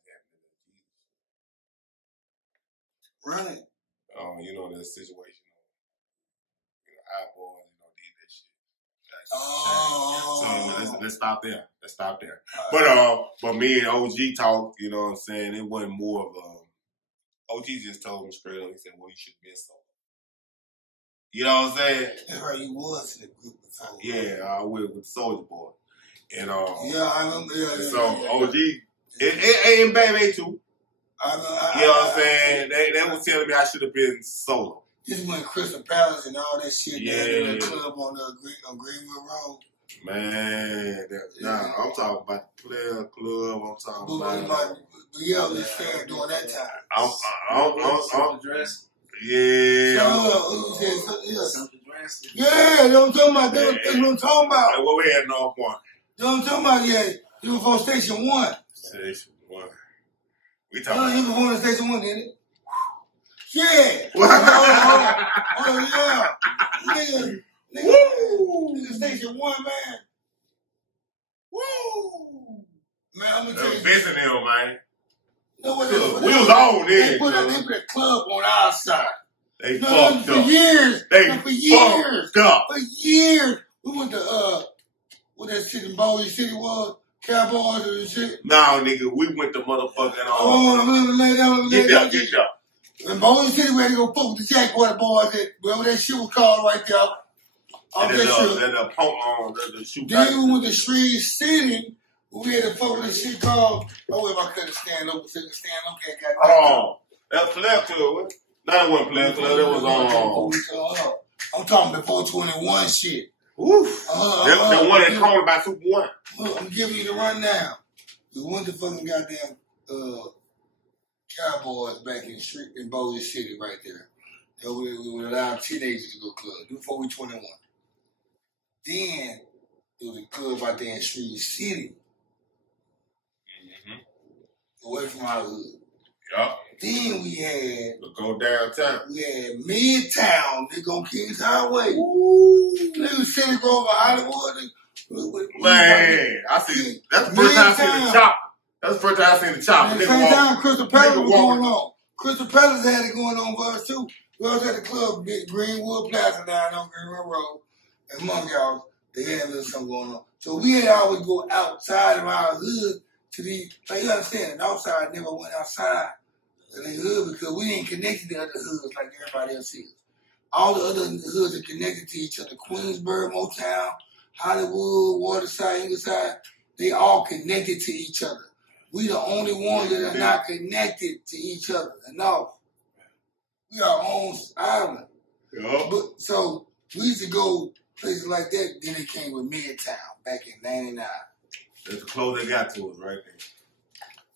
happened. Really? You know that situation. You know, eyeballs, you know, did that shit. Oh. So let's stop there. Let's stop there. But me and OG talked, you know what I'm saying? It wasn't more of OG just told me straight up, he said, well, you should have been so. You know what I'm saying? That's right, you was in the group before. Yeah, I was with Soulja Boy. And yeah, I remember. Yeah, so OG, it ain't Baby too. You know what I'm saying? They was telling me I should have been solo. This is when Crystal Palace and all that shit. Yeah. In the club on Greenwood Road. Man, I'm talking about the Player Club. I'm talking about. But yeah, I was fair during that time. I'm dressed. Yeah. Yeah, that's what I'm talking about. That's what I'm talking about. What we had North One. That's what I'm talking about, yeah. You before Station 1. Station 1. We talking about. You before Station 1, didn't it? Yeah. Yeah. Nigga, Station 1, man. Woo. Man, I'm gonna tell you. Missing him, man. No, we was on there. They put a club on our side. They fucked for up. Years. For years. We went to what that shit in Bowie City was, Cowboys and shit. No, nigga, we went to motherfucking I'm gonna lay down. Get up. In Bowie City, we had to go fuck with the Jackwater boys. Whatever that shit was called right there. Then we went to Shreve City. We had to fuck with this shit called. If I couldn't stand up, that Player Club. That wasn't Player Club. That was I'm talking before 21 shit. Oof. That one that called about Super 1. I'm giving you the rundown. We went to fucking goddamn Cowboys back in Bowie City right there. We would allow teenagers to go club before we 21. Then there was a club out there in Shreve City. Away from our hood. Yup. Then we had go downtown. We had Midtown, nigga on Kings Highway. Ooh. Nigga City Grove, Hollywood. Man, I see. That's the first time I seen the chopper. That's the first time I seen the chopper. At the same time, Crystal Palace was going on. Crystal Palace had it going on for us too. We was at the club, Greenwood Plaza down on Greenwood Road, and Monkey House. They had a little something going on. So we had to always go outside of our hood to the. Like you understand, the outside never went outside of the hood because we ain't connected to other hoods like everybody else is. all the other hoods are connected to each other. Queensboro, Motown, Hollywood, Waterside, Ingleside, they all connected to each other. We the only ones that are not connected to each other enough. We our own island. Yeah. But so we used to go places like that. Then it came with Midtown back in '99. That's the close they got to us right there.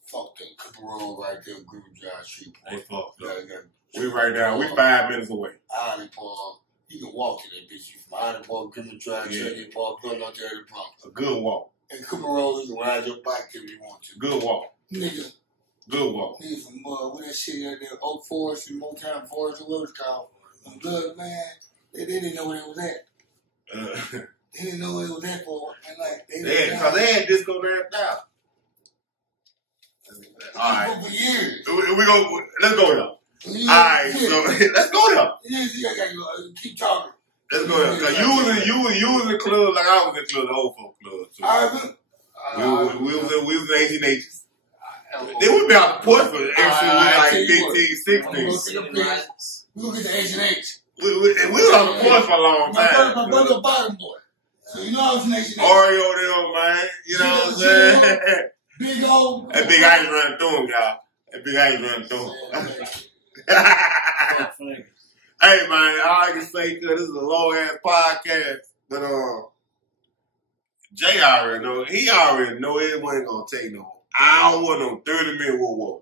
Fuck that Cooper Road right there, Groove Drive, Shreveport. They fucked up. Yeah, We right down. We 5 minutes away. Island Park. You can walk to that bitch. You from Island Park, Grimmett Drive, Trinity Park, North Area Bronx. A good walk. And Cooper Road, you can ride your bike if you want to. Good walk. Nigga. Good walk. Nigga from what that shit out there, Oak Forest and Motown Forest, or whatever it's called. Blood, man, they didn't know where it was at. They didn't know where it was at for. And like, they had disco there now. All right. For years. We go. Let's go here. Yeah, Alright, yeah. so let's go here. Yeah, I gotta go. Keep talking. Let's go here. Cause you was in the club like I was in the club, the old folk club. So. We was in 1880s. Then we been out the porch for extra like 15, 16. We gonna get the H&H. We was on the porch for a long time. My brother bottom boy. So you know I was from H&H. Oreo them, man. You know what I'm saying? Big old. That big ice running through him, y'all. That big ice running through him. Hey, man, all I can say, cause this is a low-ass podcast, but Jay already know. He already know it wasn't gonna take no hour, no 30-minute war.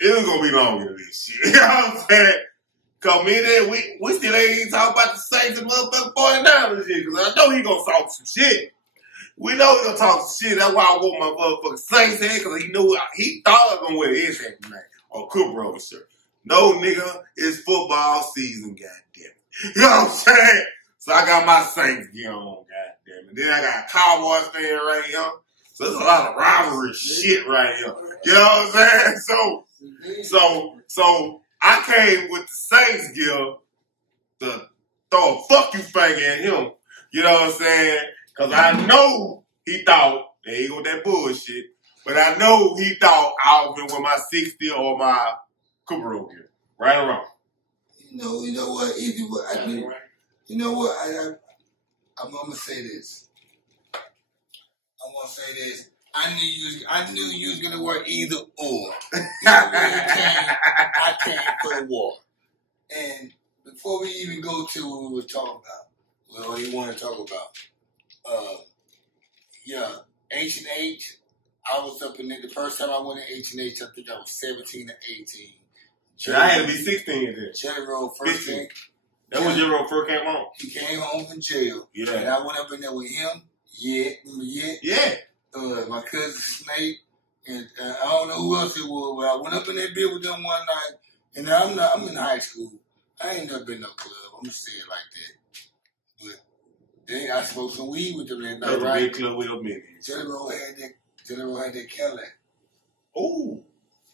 It was gonna be longer than this shit. You know what I'm saying? Cause me and then we still ain't even talk about the Saints and motherfucking 49ers and shit. Cause I know he gonna talk some shit. We know he gonna talk some shit. That's why I wore my motherfucking Saints head, cause he knew he thought I was gonna wear his hat tonight or Cooper Road shirt. No, nigga, it's football season, goddamn it. You know what I'm saying? So I got my Saints gear on, goddamn it. Then I got a Cowboys fan right here. So there's a lot of rivalry shit right here. You know what I'm saying? So I came with the Saints gear to throw a fuck you finger at him. You know what I'm saying? Cause I know he thought, there you go with that bullshit, but I know he thought I was with my 60 or my Cooper Road gear. Right or wrong? You know what? You know what? I'm gonna say this. I knew you was gonna work either or. I came for the war. And before we even go to what we were talking about, what you want to talk about, H&H. I was up in there. The first time I went to H&H, I think I was 17 or 18. I had to be 16 then. General first came. That was General first came home. He came home from jail. Yeah. And I went up in there with him. Yeah. Remember Yeah. My cousin Snake. And I don't know who else it was, but I went up in that bill with them one night. And I'm in high school. I ain't never been no club. I'm going to say it like that. But then I smoked some weed with them that night, That was right? a big club with them niggas. General had that Cadillac. Ooh.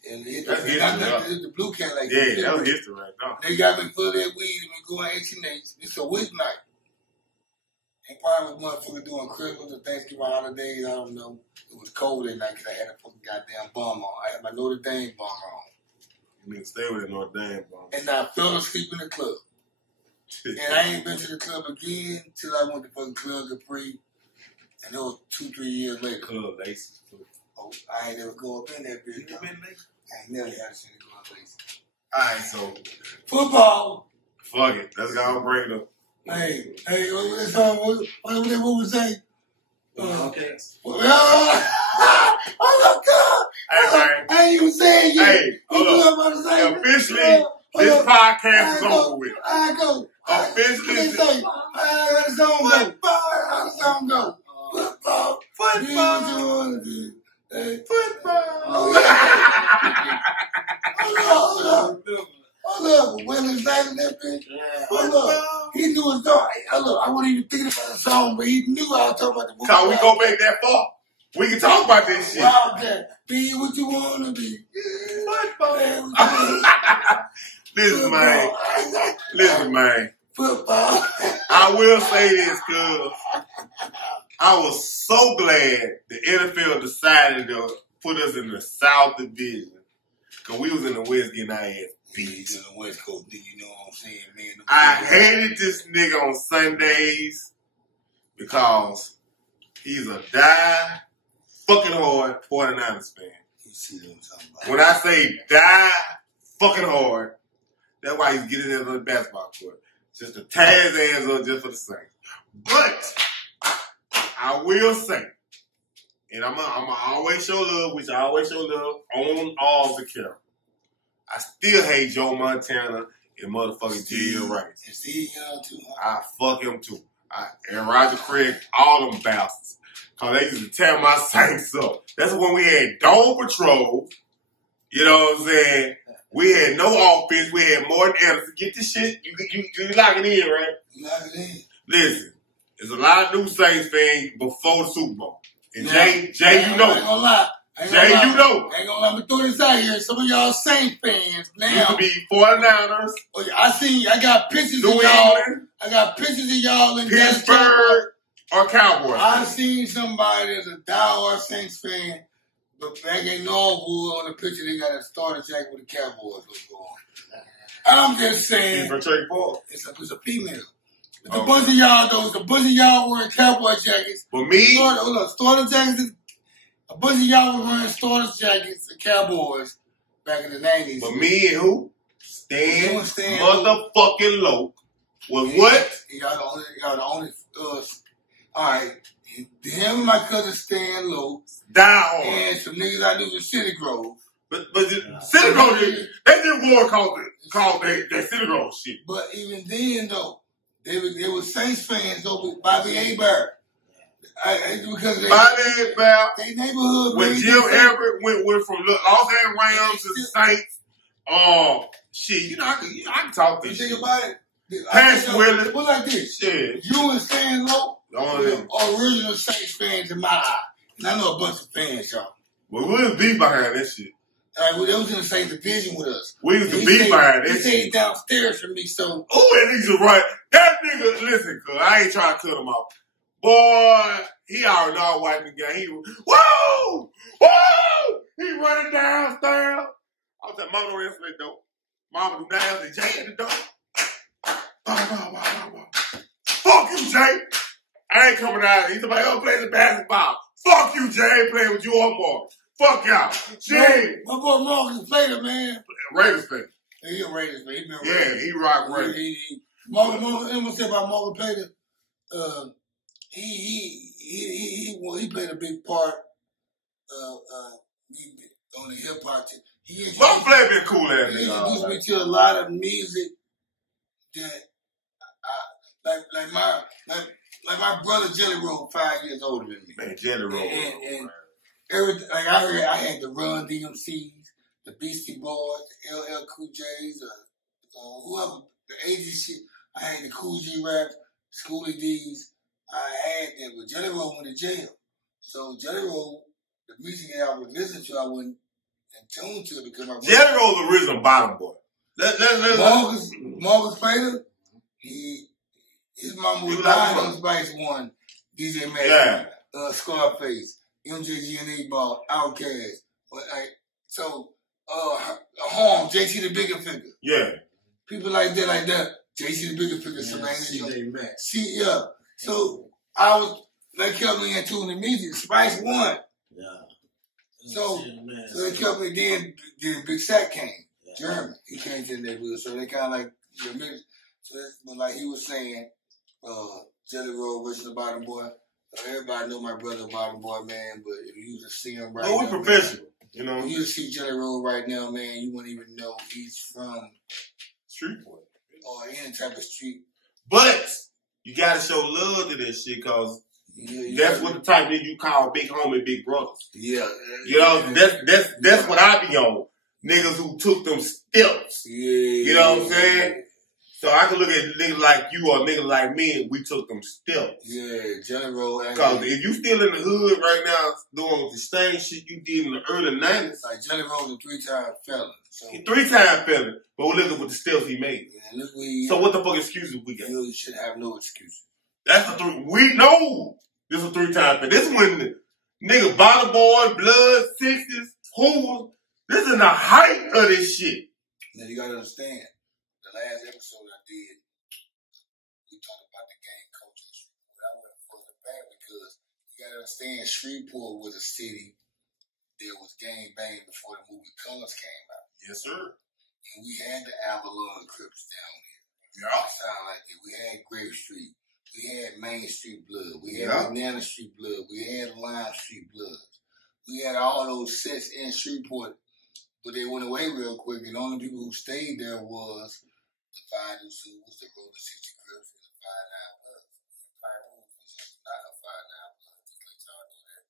And That's history, the blue Cadillac. Yeah, that was history right now. They got me full of that weed and we going H&H. It's a week night. And probably motherfucker doing Christmas or Thanksgiving holidays, I don't know. It was cold that night because I had a fucking goddamn bomb on. I had my Notre Dame bomb on. You need to stay with that Notre Dame bomb. And I fell asleep in the club. And I ain't been to the club again till I went to fucking Club Capri. And it was 2-3 years later. Club Laces. Oh, I ain't never go up in that bitch. You been Laces? I ain't never had a single Club Laces. Alright, so. Football. Fuck it. Let's go and break it up. Hey, what we say? Okay. Oh, God. Hey, man. I ain't even saying yet. Hey, hold up. Officially, this podcast is over with. I go. Officially. How the song go? Football. Do what you want to do. Hey. Football. Hold up. Will is that in that bitch? Hold up. He knew his song. I wasn't even thinking about the song, but he knew I was talking about the movie. So we go back that far. We can talk about this shit. Wildcat. Be what you want to be. Listen, man. Football. I will say this, cuz I was so glad the NFL decided to put us in the South Division. Cause we was in the West getting our ass feet. On the West Coast, you know what I'm saying, man? I hated this nigga on Sundays because he's a die fucking hard 49ers fan. You see what I'm talking about? When I say die fucking hard, that's why he's getting into the basketball court. Just to tie his ass up just for the same. But I will say, and I'm gonna always show love, which I always show love on all the camera. I still hate Joe Montana and motherfucking Jill Rice. And Steve Young too, huh? I fuck him too. And Roger Craig, all them bastards. Cause they used to tear my Saints up. That's when we had Dome Patrol. You know what I'm saying? We had no offense. We had Morton Anderson. Get this shit. You lock it in, right? Lock it in. Listen, there's a lot of new Saints fans before the Super Bowl. And Now, Jay, I you know. ain't gonna lie. Jay, you know. I ain't gonna lie. Me throw this out here. Some of y'all Saints fans now. Used to be 49ers. Oh, yeah, I got pictures New of y'all. England. I got pictures of y'all in Pittsburgh or Cowboys. I seen somebody that's a diehard Saints fan, but back in Norwood on the picture they got a starter jacket with the Cowboys logo on. I'm just saying. For Trey Paul. It's a female. It's a bunch of y'all though. It's a bunch of y'all wearing cowboy jackets. But me, starter jackets. A bunch of y'all were wearing starter jackets, the Cowboys, back in the 90s. but me and who? Stan Stan motherfucking Loke. With what? Y'all the only. All right, him and my cousin Stan Lowe. Down. And some niggas I knew from City Grove. But City Grove, they did war called that City Grove shit. But even then, though, they were Saints fans, though, with Bobby Hebert. Because Bobby Hebert. They neighborhood. When Jim Everett went from Los Angeles Rams to the Saints, shit, you know, I can talk this shit. Think about it. Pass Willis. What's like this? Shit. You and Stan Lowe are original Saints fans in my eye. And I know a bunch of fans, y'all. Well, we was be behind that shit. Well, they was in the same division with us. We used to be behind that shit. He stayed downstairs from me, so. Oh, and he's right. That nigga, listen, cuz I ain't trying to cut him off. Boy, he already know wiping the guy. He, whoa! Whoa! He running downstairs. I was like, Mama don't answer that door. Mama do down and Jay at the door. Fuck you, Jay. I ain't coming out. He's like, oh, play the basketball. Fuck you, Jay. I ain't playing with you or Mark. Fuck y'all. Jay. My boy Marcus Plater, man. Raiders fan. He a Raiders fan. He rock Raiders. Marcus, I'm gonna say about Marcus Plater. He played a big part on the hip hop. Marcus Plater been cool ass nigga. He introduced me to a lot of music that like my brother Jelly Roll, 5 years older than me. Man, Jelly Roll. And everything, like I had the Run DMCs, the Beastie Boys, the LL Cool J's, whoever, the 80s shit. I had the Cool G Raps, Schoolie D's. I had that, but Jelly Roll went to jail. So Jelly Roll, the music that I would listen to, I wasn't in tune to because my brother. Jelly Roll the original bottom boy. Marcus Plater, his mama was lying on Spice One, DJ Mac, Scarface, MJG and A-Ball, Outkast. So, Harm, JT the Bigger Figure. Yeah. People like that. JT the Bigger Figure, CJ Mac. Yeah. So, I was, they kept me in tune to music, Spice One. Yeah. So they kept me, then Big Sack came. German. He came to the neighborhood, so they kind of like, so that's like he was saying, Jelly Roll, original Bottom Boy. Everybody know my brother Bottom Boy, man, but if you just see him right now. Oh, we professional, you know. If you just see Jelly Roll right now, man, you wouldn't even know he's from Shreveport. Or any type of street. But you gotta show love to this shit, cause that's what the type that you call big homie, big brothers. Yeah. You know, that's what I be on. Niggas who took them steps. Yeah. You know what I'm saying? So I can look at niggas like you or niggas like me and we took them steps. Yeah, Jelly Roll. Cause if you still in the hood right now doing the same shit you did in the early 90s. Like Jelly Roll's a 3-time felon. So. He 3-time felon, but we're looking at the steps he made. Yeah, look where so what the fuck excuses we got? You should have no excuses. That's a 3. We know this is a 3-time felon. This when the nigga Bottom Boy, Blood, 60s, Hoovers. This is the height of this shit. Now you gotta understand, the last episode I did, we talked about the gang culture in Shreveport. I went further back because you gotta understand, Shreveport was a city that was gang banging before the movie Colors came out. Yes, sir. And we had the Avalon Crips down here. Yeah. Sound like it. We had Grape Street. We had Main Street Blood. We had Banana Street Blood. We had Lime Street Blood. We had all those sets in Shreveport, but they went away real quick. And the only people who stayed there was the 5 Deuces, the Roller 60 Crips, and the 5-9 Bloods. Empire Road was just not a 5-9 Blood. Just let y'all know that.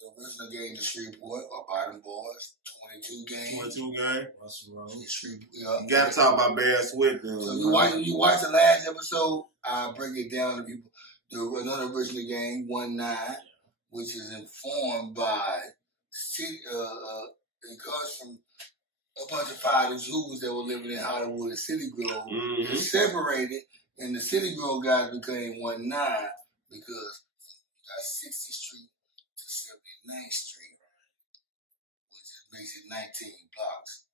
The original game to Shreveport are Bottom Boys, 22 games. 22 game. You gotta talk about Bear Swift. So you watch the last episode, I'll break it down to people. Another original game, 1-9, which is informed by it comes from a bunch of fathers who that were living in Hollywood and City Grove. They separated, and the City Grove guys became 1-9 because you got 60th Street to 79th Street, which makes it 19 blocks.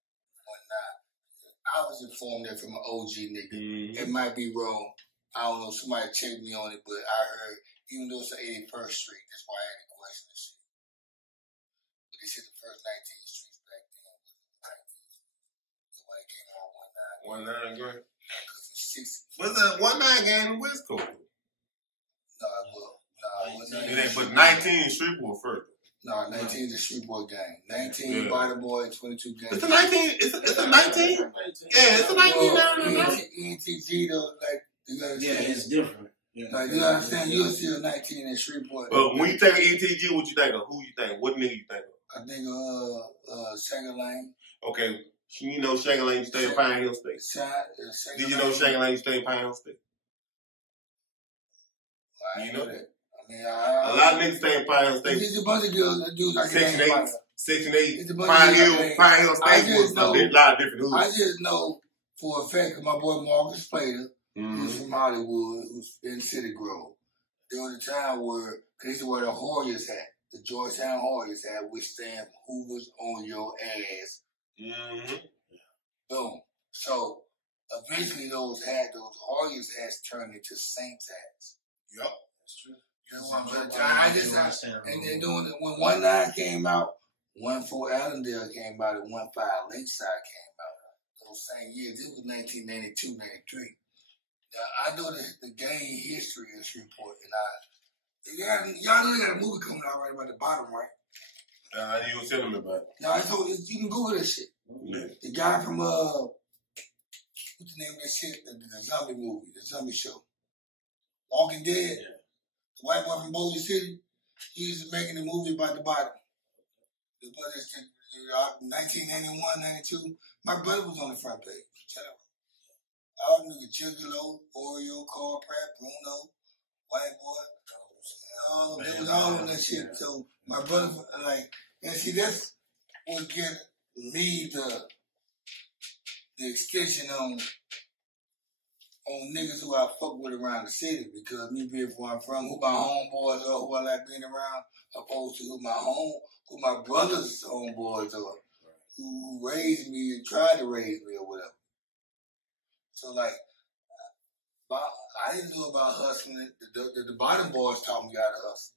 1-9. I was informed that from an OG nigga. It might be wrong. I don't know. Somebody checked me on it, but I heard, even though it's on 81st Street, that's why I had to question this shit. But they said the first 19 streets back then was 19. That's why it came on 1-9. 1-9, great. Was that 1-9 game in West Coast? It ain't, but 19 Shreveport first. No, 19 is a Shreveport game. 19 Bottom Boy, 22 games. It's a 19? It's a 19? Yeah, it's a 19 now. ENTG though, like, you gotta yeah, it's different. Yeah. Like, you understand? You'll see a 19 in Shreveport. But when you think of ENTG, what you think of? Who you think? What nigga you think of? I think Shanger Lane. Okay. You know Shanger Lane stay in Pine Hill State. Did you know Shanger Lane stay in Pine Hill State? I you know that. I mean, a lot of niggas stay in Pine Hill State. There's a bunch of girls that do like Section 8. Section 8. Pine Hill State was a lot of different hoops. I just know for a fact, my boy Marcus Spader, who's from Hollywood, who's in City Grove. There was a time where, because he used to wear the Hoyas hat, the Georgetown Hoyas hat, which stand Hoovers on your ass. Boom. So, eventually those Hoyas hats turned into Saints hats. Yep. That's true. You know what I'm saying? And then when 1-9 came out, 1-4 Allendale came out, and 1-5 Lakeside came out. Those same years. It was 1992, 93. Now, I know the game history of Shreveport, and y'all know they got a movie coming out right about the bottom, right? You was telling me about it. No, I told you, you can Google this shit. Yeah. The guy from, what's the name of that shit? The zombie movie, the zombie show. Walking Dead. Yeah. The white boy from Boulder City, he's making a movie about the bottom. The brother, 1991, 92. My brother was on the front page. Shut up. All them niggas, Gigolo, Oreo, Carl Pratt, Bruno, White Boy. It was all of that shit. So my brother, like, and see, that's what get me the extension on niggas who I fuck with around the city, because me being where I'm from, who my homeboys are, who I like being around, opposed to who my brother's homeboys are, who raised me and tried to raise me or whatever. So like, I didn't know about hustling. The bottom boys taught me how to hustle.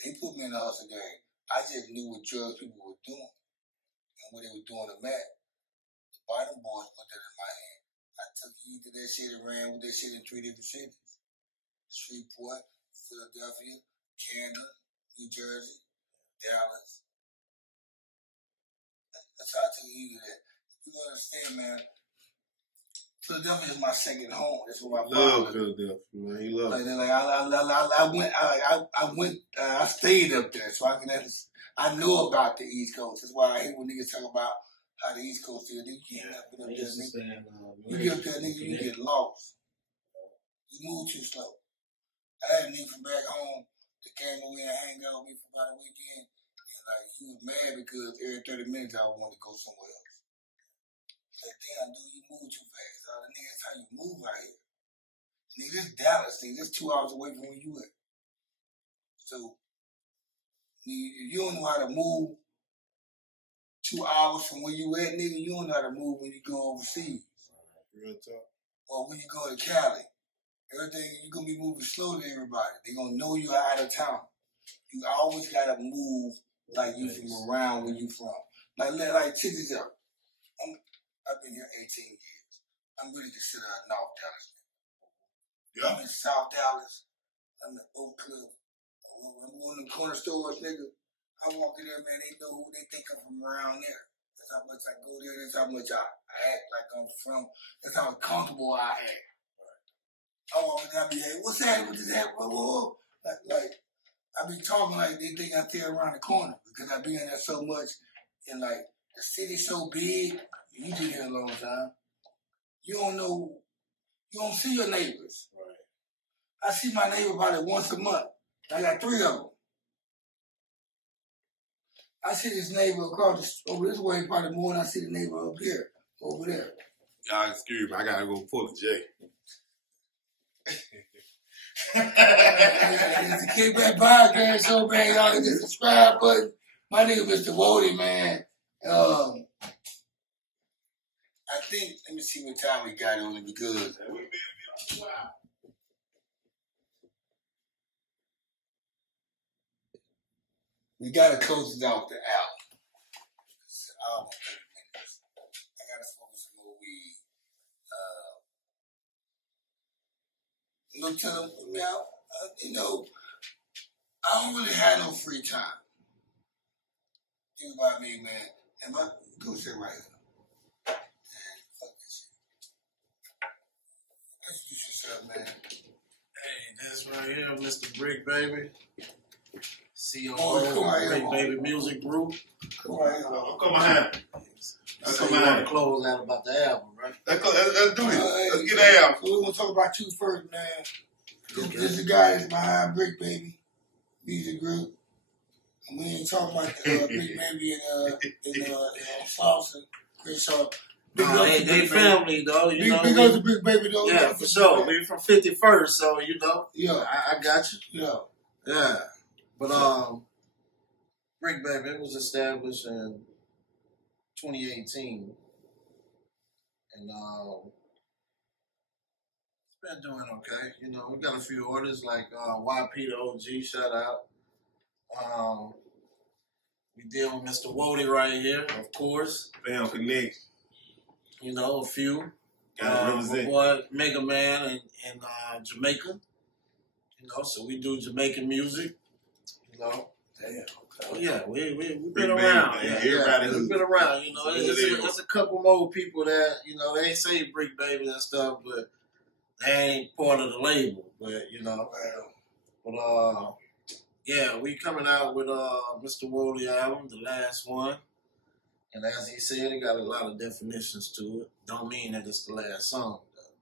They put me in the hustle game. I just knew what drugs people were doing and what they were doing to Matt. The bottom boys put that in my hand. I took heed to that shit and ran with that shit in 3 different cities. Shreveport, Philadelphia, Canada, New Jersey, Dallas. That's how I took heed to that. You understand, man, Philadelphia is my second home. That's what my father love Philadelphia, man. You love it. I stayed up there, so I know about the East Coast. That's why I hate when niggas talk about how the East Coast is. You can't up there, nigga. You get up there, nigga, you get lost. You move too slow. I had a nigga from back home that came over here and hang out with me for about a weekend, and like he was mad because every 30 minutes I wanted to go somewhere else. Like, damn, dude, you move too fast. Nigga, that's how you move out here. Nigga, this Dallas, nigga, this 2 hours away from where you at. So, nigga, if you don't know how to move 2 hours from where you at, nigga, you don't know how to move when you go overseas. Real talk. Or when you go to Cali. Everything, you're going to be moving slow to everybody. They're going to know you're out of town. You always got to move like you from around where you from. Like check this out. I've been here 18 years. I'm really considered a North Dallas. Yeah. I'm in South Dallas. I'm in Oak Cliff. I'm going to the corner stores, nigga. I walk in there, man, they know who they think I'm from around there. That's how much I go there. That's how much I act like I'm from. That's how comfortable I act. I walk in there, I be like, what's happening with this hat? Like, I be talking like they think I stay around the corner because I be in there so much. And like, the city's so big, you been here a long time. You don't know, you don't see your neighbors. Right. I see my neighbor about once a month. I got 3 of them. I see this neighbor across over this way probably more than I see the neighbor up here, over there. Y'all excuse me, I gotta go pull a J. It's the Kickback Podcast Show, man. Y'all hit the subscribe button. My nigga Mr.Wootay, man. I think, let me see what time we got on it because we gotta close it out the album. It's an album 30 minutes. I gotta smoke some more weed. Tell them, you know, I don't really have no free time. Think about me, man. And go sit right here. Man, fuck this shit. Introduce yourself, man. Hey, that's right here, Mr. Brick Baby. CEO of Brick Baby Music Group. Come on, come on. So you want to close out about the album, right? Let's do it. Let's get the album. So we're going to talk about you first, man. Okay. This is the guy that's behind Brick Baby Music Group. And we ain't talking about Brick Baby in Sauce and Chris Shaw. They family, though. You know, big up to Brick Baby, though. Yeah, for sure. We from 51st, so, you know. Yeah. I got you. Yeah. Yeah. But, Brick Baby, it was established in 2018. And, it's been doing okay. You know, we got a few orders like YP the OG, shout out. We deal with Mr.Wootay right here, of course. Bam Connect. You know, a few. My boy Mega Man in Jamaica. You know, so we do Jamaican music. You know. Damn. Oh yeah, we've been around. We've been around. You know, there's a couple more people that, you know, they say Brick Baby and stuff, but they ain't part of the label. But you know, yeah, we coming out with Mr.Wootay album, the last one, and as he said, it got a lot of definitions to it. Don't mean that it's the last song, though.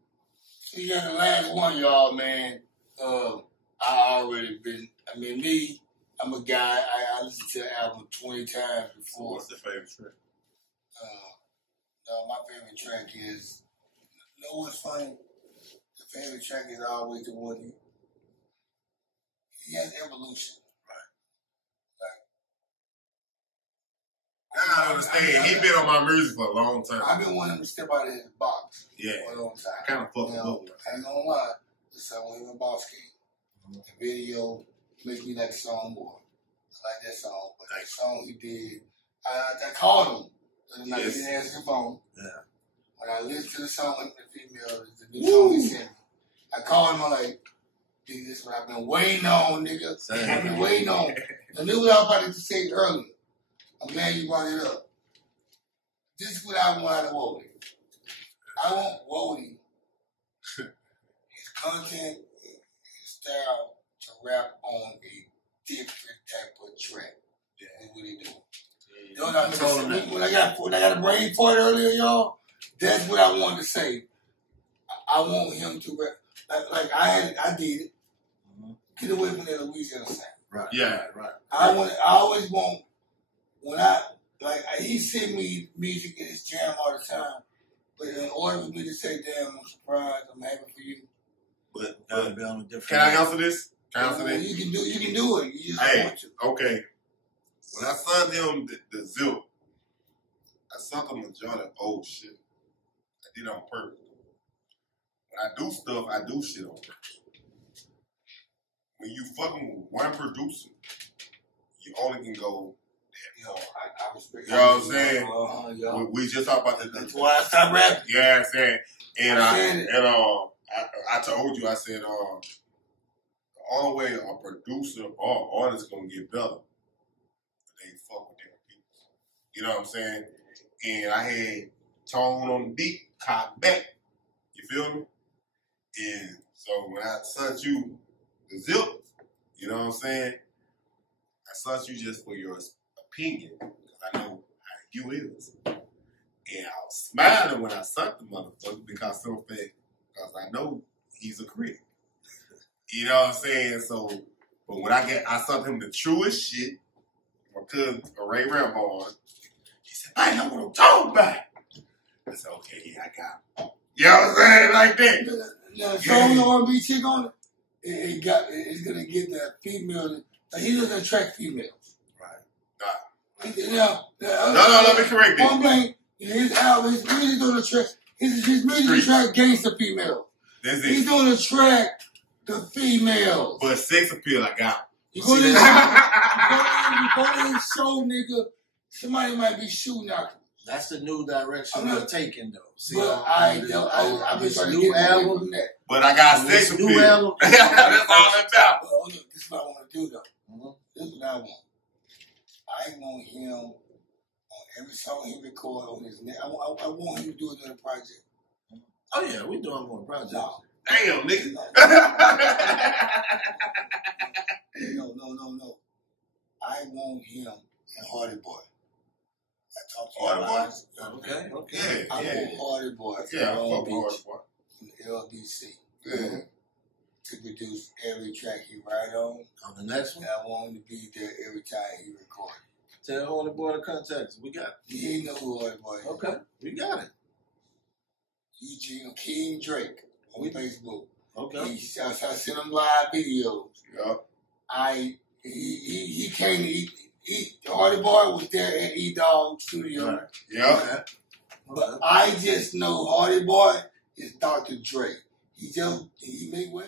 So yeah, the last one, y'all, man. I already been. I mean, me. I'm a guy, I listened to the album 20 times before. What's the favorite track? No, my favorite track is, you know what's funny? The favorite track is always the one, he has evolution. Right. I understand. He been on my music for a long time. I've been wanting him to step out of his box for a long time. I kind of fucked him up. I ain't gonna lie, the song with Boss King. The video makes me like the song more. I like that song, but that song he did, I called him. The night he didn't answer the phone. Yeah. When I listened to the song with the female, the new song he sent me, I called him. I'm like, "This is what I've been waiting on, nigga. I've been waiting on." I knew what I was about to say earlier. I'm glad you brought it up. This is what I want out of Wootay. I want Wootay, his content, his style, to rap on a different type of track. Yeah, that's what he do. You know what I mean? When I got a brain for it earlier, y'all, that's what I wanted to say. I want him to rap like I did it. Get away from that Louisiana sound. Right. Yeah. Right. I always want when he send me music in his jam all the time, but in order for me to say, "Damn, I'm surprised, I'm happy for you," but be on a different. Can I answer this? You can do it. You just want to. Okay. When I signed him the Zip, I suck a majority of old shit. I did it on purpose. When I do stuff, I do shit on purpose. When you fucking with one producer, you only can go. Yo, I respect. You know what I'm saying? We just talked about that. That's why I stopped rapping. Yeah, I'm saying. And I told you, I said, the only way a producer or artist gonna get better, they fuck with different people. You know what I'm saying? And I had Tone on the beat, cop back. You feel me? And so when I sent you the zip, you know what I'm saying? I sent you just for your opinion, because I know how you is. And I was smiling when I sent the motherfucker because I know he's a critic. You know what I'm saying? So, but when I sent him the truest shit, my cousin Ray Ramon, he said, I know what I'm talking about. I said, okay, yeah, I got him. You know what I'm saying? Like that. The song R&B chick on it, it's gonna get that female. Like, he doesn't attract females. Right. No, let me correct that. One thing, his album, his music don't attract. His music attract gangster females. He's gonna attract the females. But sex appeal, I got him. You go to his show, nigga. Somebody might be shooting out. That's the new direction we're taking, though. See, I've been trying to get away from that. But I got sex appeal. New album. That's all it's about. This is what I want to do, though. Mm-hmm. This is what I want. I want him on every song he record on his net. I want him to do another project. Oh yeah, we doing more projects. No. Damn, nigga. No. I want him and Hardy Boy. I talked to Hardy Boy. Okay. I want Hardy Boy. Yeah, I fuck with Hardy Boy. From LBC. Yeah. To produce every track he write on. On the next one? And I want him to be there every time he record. Tell Hardy Boy to contact us. We got it. He know who Hardy Boy is. Okay. We got it. Eugene King Drake on Facebook. Okay. I sent him live videos. Yeah. He came to Hardy Boy was there at E-Dog Studio. Right. Yeah. But I just know Hardy Boy is Dr. Dre. He make way.